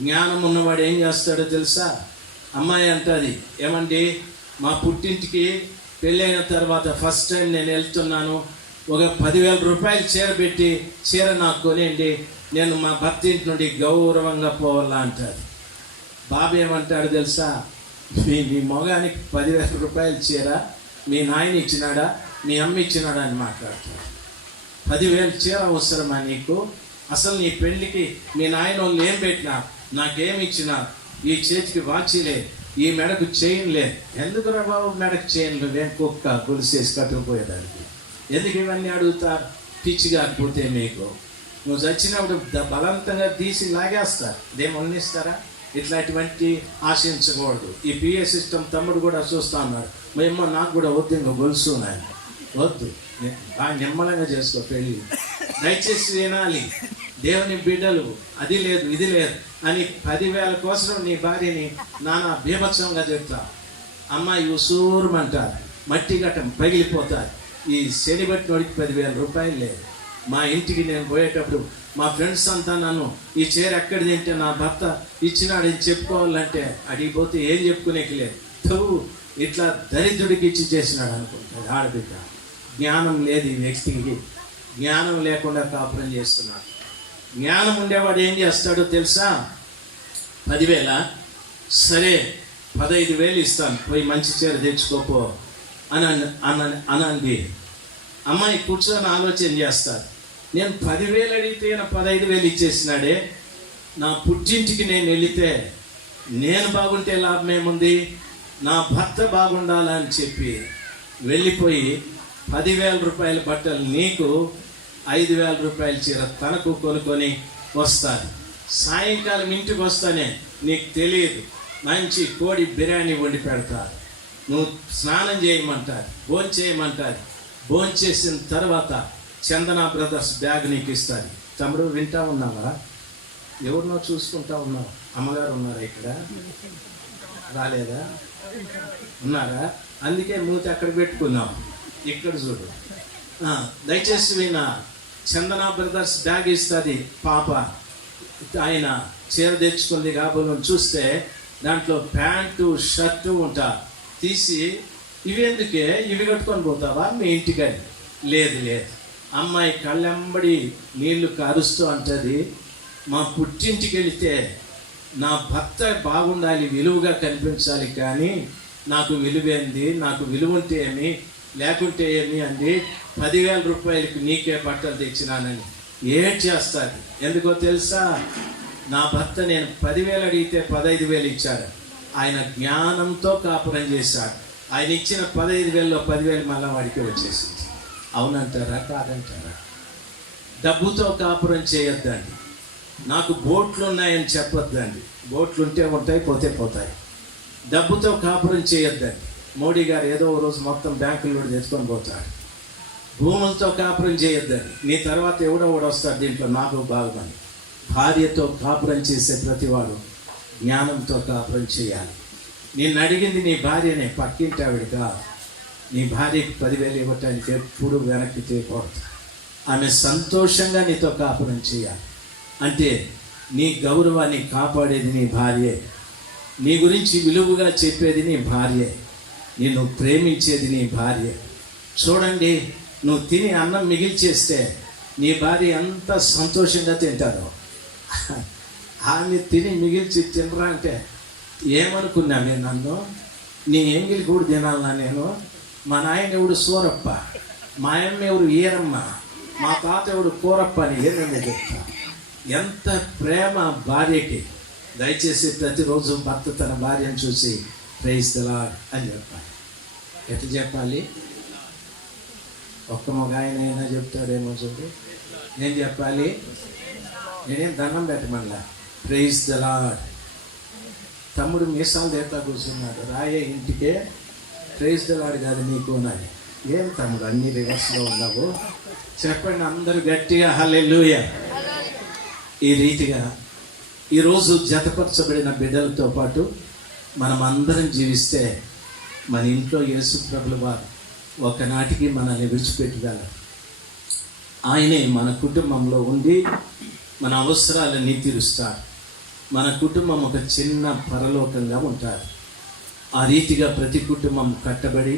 జ్ఞానం ఉన్నవాడు ఏం చేస్తాడో తెలుసా? అమ్మాయి అంటుంది, ఏమండి మా పుట్టింటికి పెళ్ళైన తర్వాత ఫస్ట్ టైం నేను వెళ్తున్నాను, ఒక 10,000 రూపాయలు చీర పెట్టి చీర నాకు కొనేయండి, నేను మా భర్త ఇంటి నుండి గౌరవంగా పోవాలా అంటారు. బాబు ఏమంటాడు తెలుసా? మీ మొగానికి 10,000 రూపాయలు చీర మీ నాయన ఇచ్చినాడా? మీ అమ్మ ఇచ్చినాడని మాట్లాడతారు. 10,000 చీర అవసరమా నీకు? అసలు నీ పెళ్ళికి మీ నాయన వాళ్ళు ఏం పెట్టినా, నాకేమి ఇచ్చినా, ఈ చేతికి వాచి లేదు, ఈ మెడకు చైన్ లేదు. ఎందుకు రా బాబు మెడకు చైన్లు? నేను కుక్క గొలుసేసి కట్టుకుపోయేదానికి ఎందుకు ఇవన్నీ అడుగుతారు? పిచ్చి కాకపోతే మీకు నువ్వు చచ్చినప్పుడు బలవంతంగా తీసి లాగేస్తారు. దేమొన్నిస్తారా? ఇట్లాంటివంటి ఆశించకూడదు. ఈ పిఏ సిస్టమ్ తమ్ముడు కూడా చూస్తా ఉన్నాడు. మేమో నాకు కూడా వద్దు, ఇంకా గొలుసు నాయన వద్దు, బాగా నిమ్మలంగా చేసుకో పెళ్ళి. దయచేసి వినాలి, దేవుని బిడ్డలు అది లేదు ఇది లేదు అని 10,000 కోసం నీ భార్యని నానా బీభత్సంగా చెప్తా. అమ్మాయి ఉసూరుమంటారు, మట్టి గట్టం పగిలిపోతారు. ఈ శని బట్టి వాడికి 10,000 రూపాయలు లేదు. మా ఇంటికి నేను పోయేటప్పుడు మా ఫ్రెండ్స్ అంతా నన్ను ఈ చీర ఎక్కడ తింటే నా భర్త ఇచ్చినాడని చెప్పుకోవాలంటే అడిగిపోతే ఏం చెప్పుకునేకి లేదు. ఇట్లా దరిద్రుడికి ఇచ్చి చేసినాడు అనుకుంటాడు ఆడబిడ్డ. జ్ఞానం లేదు ఈ వ్యక్తికి, జ్ఞానం లేకుండా కాపురం చేస్తున్నాడు. జ్ఞానం ఉండేవాడు ఏం చేస్తాడో తెలుసా? 10,000 సరే 15,000 ఇస్తాను, పోయి మంచి చీర తెచ్చుకోపో అనండి. అమ్మాయి కూర్చొని ఆలోచన చేస్తారు. నేను 10,000 అడిగితే 15,000 ఇచ్చేసినాడే, నా పుట్టింటికి నేను వెళితే నేను బాగుంటే లాభం ఏముంది, నా భర్త బాగుండాలని చెప్పి వెళ్ళిపోయి 10,000 రూపాయల బట్టలు నీకు, 5,000 రూపాయల చీర తనకు కొనుక్కొని వస్తారు. సాయంకాలం ఇంటికి వస్తానే నీకు తెలియదు, మంచి కోడి బిర్యానీ వండి పెడతారు, నువ్వు స్నానం చేయమంటారు, భోజనం చేయమంటారు. భోజనం చేసిన తర్వాత చందన బ్రదర్స్ బ్యాగ్ నీకు ఇస్తారు. తమ్ముడు వింటా ఉన్నావా? ఎవరినో చూసుకుంటా ఉన్నావు? అమ్మగారు ఉన్నారా ఇక్కడ? రాలేదా? ఉన్నారా? అందుకే మూతి అక్కడ పెట్టుకున్నావు. ఇక్కడ చూడు, దయచేసి వినా. చందన బ్రదర్స్ బ్యాగ్ ఇస్తుంది పాప. ఆయన చీర తెచ్చుకుంది కాబట్టి చూస్తే దాంట్లో ప్యాంటు షర్టు ఉంటా. తీసి ఇవి ఎందుకే, ఇవి కట్టుకొని పోతావా మీ ఇంటికని? లేదు లేదు. అమ్మాయి కళ్ళెంబడి నీళ్లు కారుస్తూ అంటది, మా పుట్టింటికి వెళితే నా భర్త బాగుండాలి, విలువగా కనిపించాలి, కానీ నాకు విలువేంది, నాకు విలువ ఉంటే ఏమి లేకుంటే ఏమి అండి. 10,000 రూపాయలకి నీకే బట్టలు తెచ్చినానని ఏడ్ చేస్తాది. ఎందుకో తెలుసా? నా భర్త నేను 10,000 అడిగితే 15,000 ఇచ్చాడు. ఆయన జ్ఞానంతో కాపురం చేశాడు. ఆయన ఇచ్చిన 15,000లో 10,000 మళ్ళీ వాడికి వచ్చేసింది. అవునంటారా కాదంటారా? డబ్బుతో కాపురం చేయొద్దండి. నాకు బోట్లు ఉన్నాయని చెప్పొద్దండి. బోట్లు ఉంటే ఉంటాయి, పోతే పోతాయి. డబ్బుతో కాపురం చేయొద్దండి. మోడీ గారు ఏదో ఒక రోజు మొత్తం బ్యాంకులు కూడా తెచ్చుకొని పోతాడు. భూములతో కాపురం చేయొద్దండి. నీ తర్వాత ఎవడో వస్తాడు దీంట్లో నాకు బాగుమని. భార్యతో కాపురం చేసే ప్రతివాడు జ్ఞానంతో కాపురం చేయాలి. నిన్ను అడిగింది నీ భార్యనే, పక్కింటి ఆవిడగా. నీ భార్యకి 10,000 ఇవ్వటానికి ఎప్పుడు వెనక్కి తీయకూడదు. ఆమె సంతోషంగా నీతో కాపురం చేయాలి. అంటే నీ గౌరవాన్ని కాపాడేది నీ భార్యే, నీ గురించి విలువగా చెప్పేది నీ భార్యే, నిన్ను ప్రేమించేది నీ భార్యే. చూడండి, నువ్వు తిని అన్నం మిగిల్చేస్తే నీ భార్య ఎంత సంతోషంగా తింటారో. ఆమె తిని మిగిల్చి తినరా అంటే ఏమనుకున్నా నేను, నన్ను నీ ఎంగిలి కూడా తినాలన్నా నేను? మా నాయన ఎవడు సూరప్ప, మా అమ్మ ఎవరు ఈరమ్మ, మా తాత ఎవడు కూరప్ప అని ఏమేమి చెప్తా. ఎంత ప్రేమ భార్యకి. దయచేసి ప్రతిరోజు భర్త తన భార్యను చూసి ప్రైజ్ ది లార్డ్ అని చెప్పాలి. ఎట్లా చెప్పాలి? ఒక్క మగ ఆయన అయినా చెప్తాడేమో చూడు. నేను చెప్పాలి, నేనేం దండం పెట్టమల్లా. Praise the lord. తమ్ముడు మీసాలు దేతా కూర్చున్నాడు, రాయే ఇంటికే ప్రైజ్ ది లార్డ్ కాదు నీకు నాది. ఏం తమ్ముడు అన్ని రివర్స్లో ఉన్నావు? చెప్పండి అందరూ గట్టిగా హల్లెలూయా. ఈ రీతిగా ఈరోజు జతపరచబడిన బిడ్డలతో పాటు మనం అందరం జీవిస్తే మన ఇంట్లో యేసు ప్రభుల వారు ఒకనాటికి మనల్ని విడిచిపెట్టగలరు. ఆయనే మన కుటుంబంలో ఉండి మన అవసరాలన్నీ తీరుస్తారు. మన కుటుంబం ఒక చిన్న పరలోకంగా ఉంటారు. ఆ రీతిగా ప్రతి కుటుంబం కట్టబడి,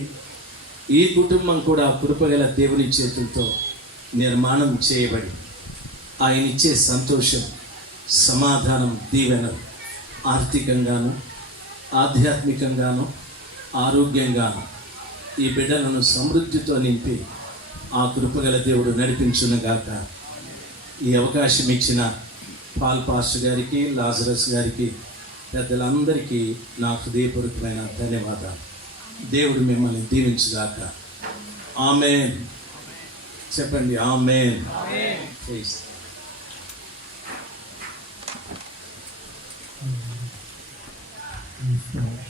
ఈ కుటుంబం కూడా కృపగల దేవుని చేతులతో నిర్మాణం చేయబడి ఆయన ఇచ్చే సంతోషం, సమాధానం, దీవెనలు ఆర్థికంగాను, ఆధ్యాత్మికంగాను, ఆరోగ్యంగాను ఈ బిడ్డలను సమృద్ధితో నింపి ఆ కృపగల దేవుడు నడిపించునుగాక. ఈ అవకాశం ఇచ్చిన పాల్ పాస్టర్ గారికి, లాజరస్ గారికి, పెద్దలందరికీ నా హృదయపూర్వకమైన ధన్యవాదాలు. దేవుడు మిమ్మల్ని దీవించుగాక. ఆమేన్. చెప్పండి ఆమేన్. ప్రైజ్. Praise God.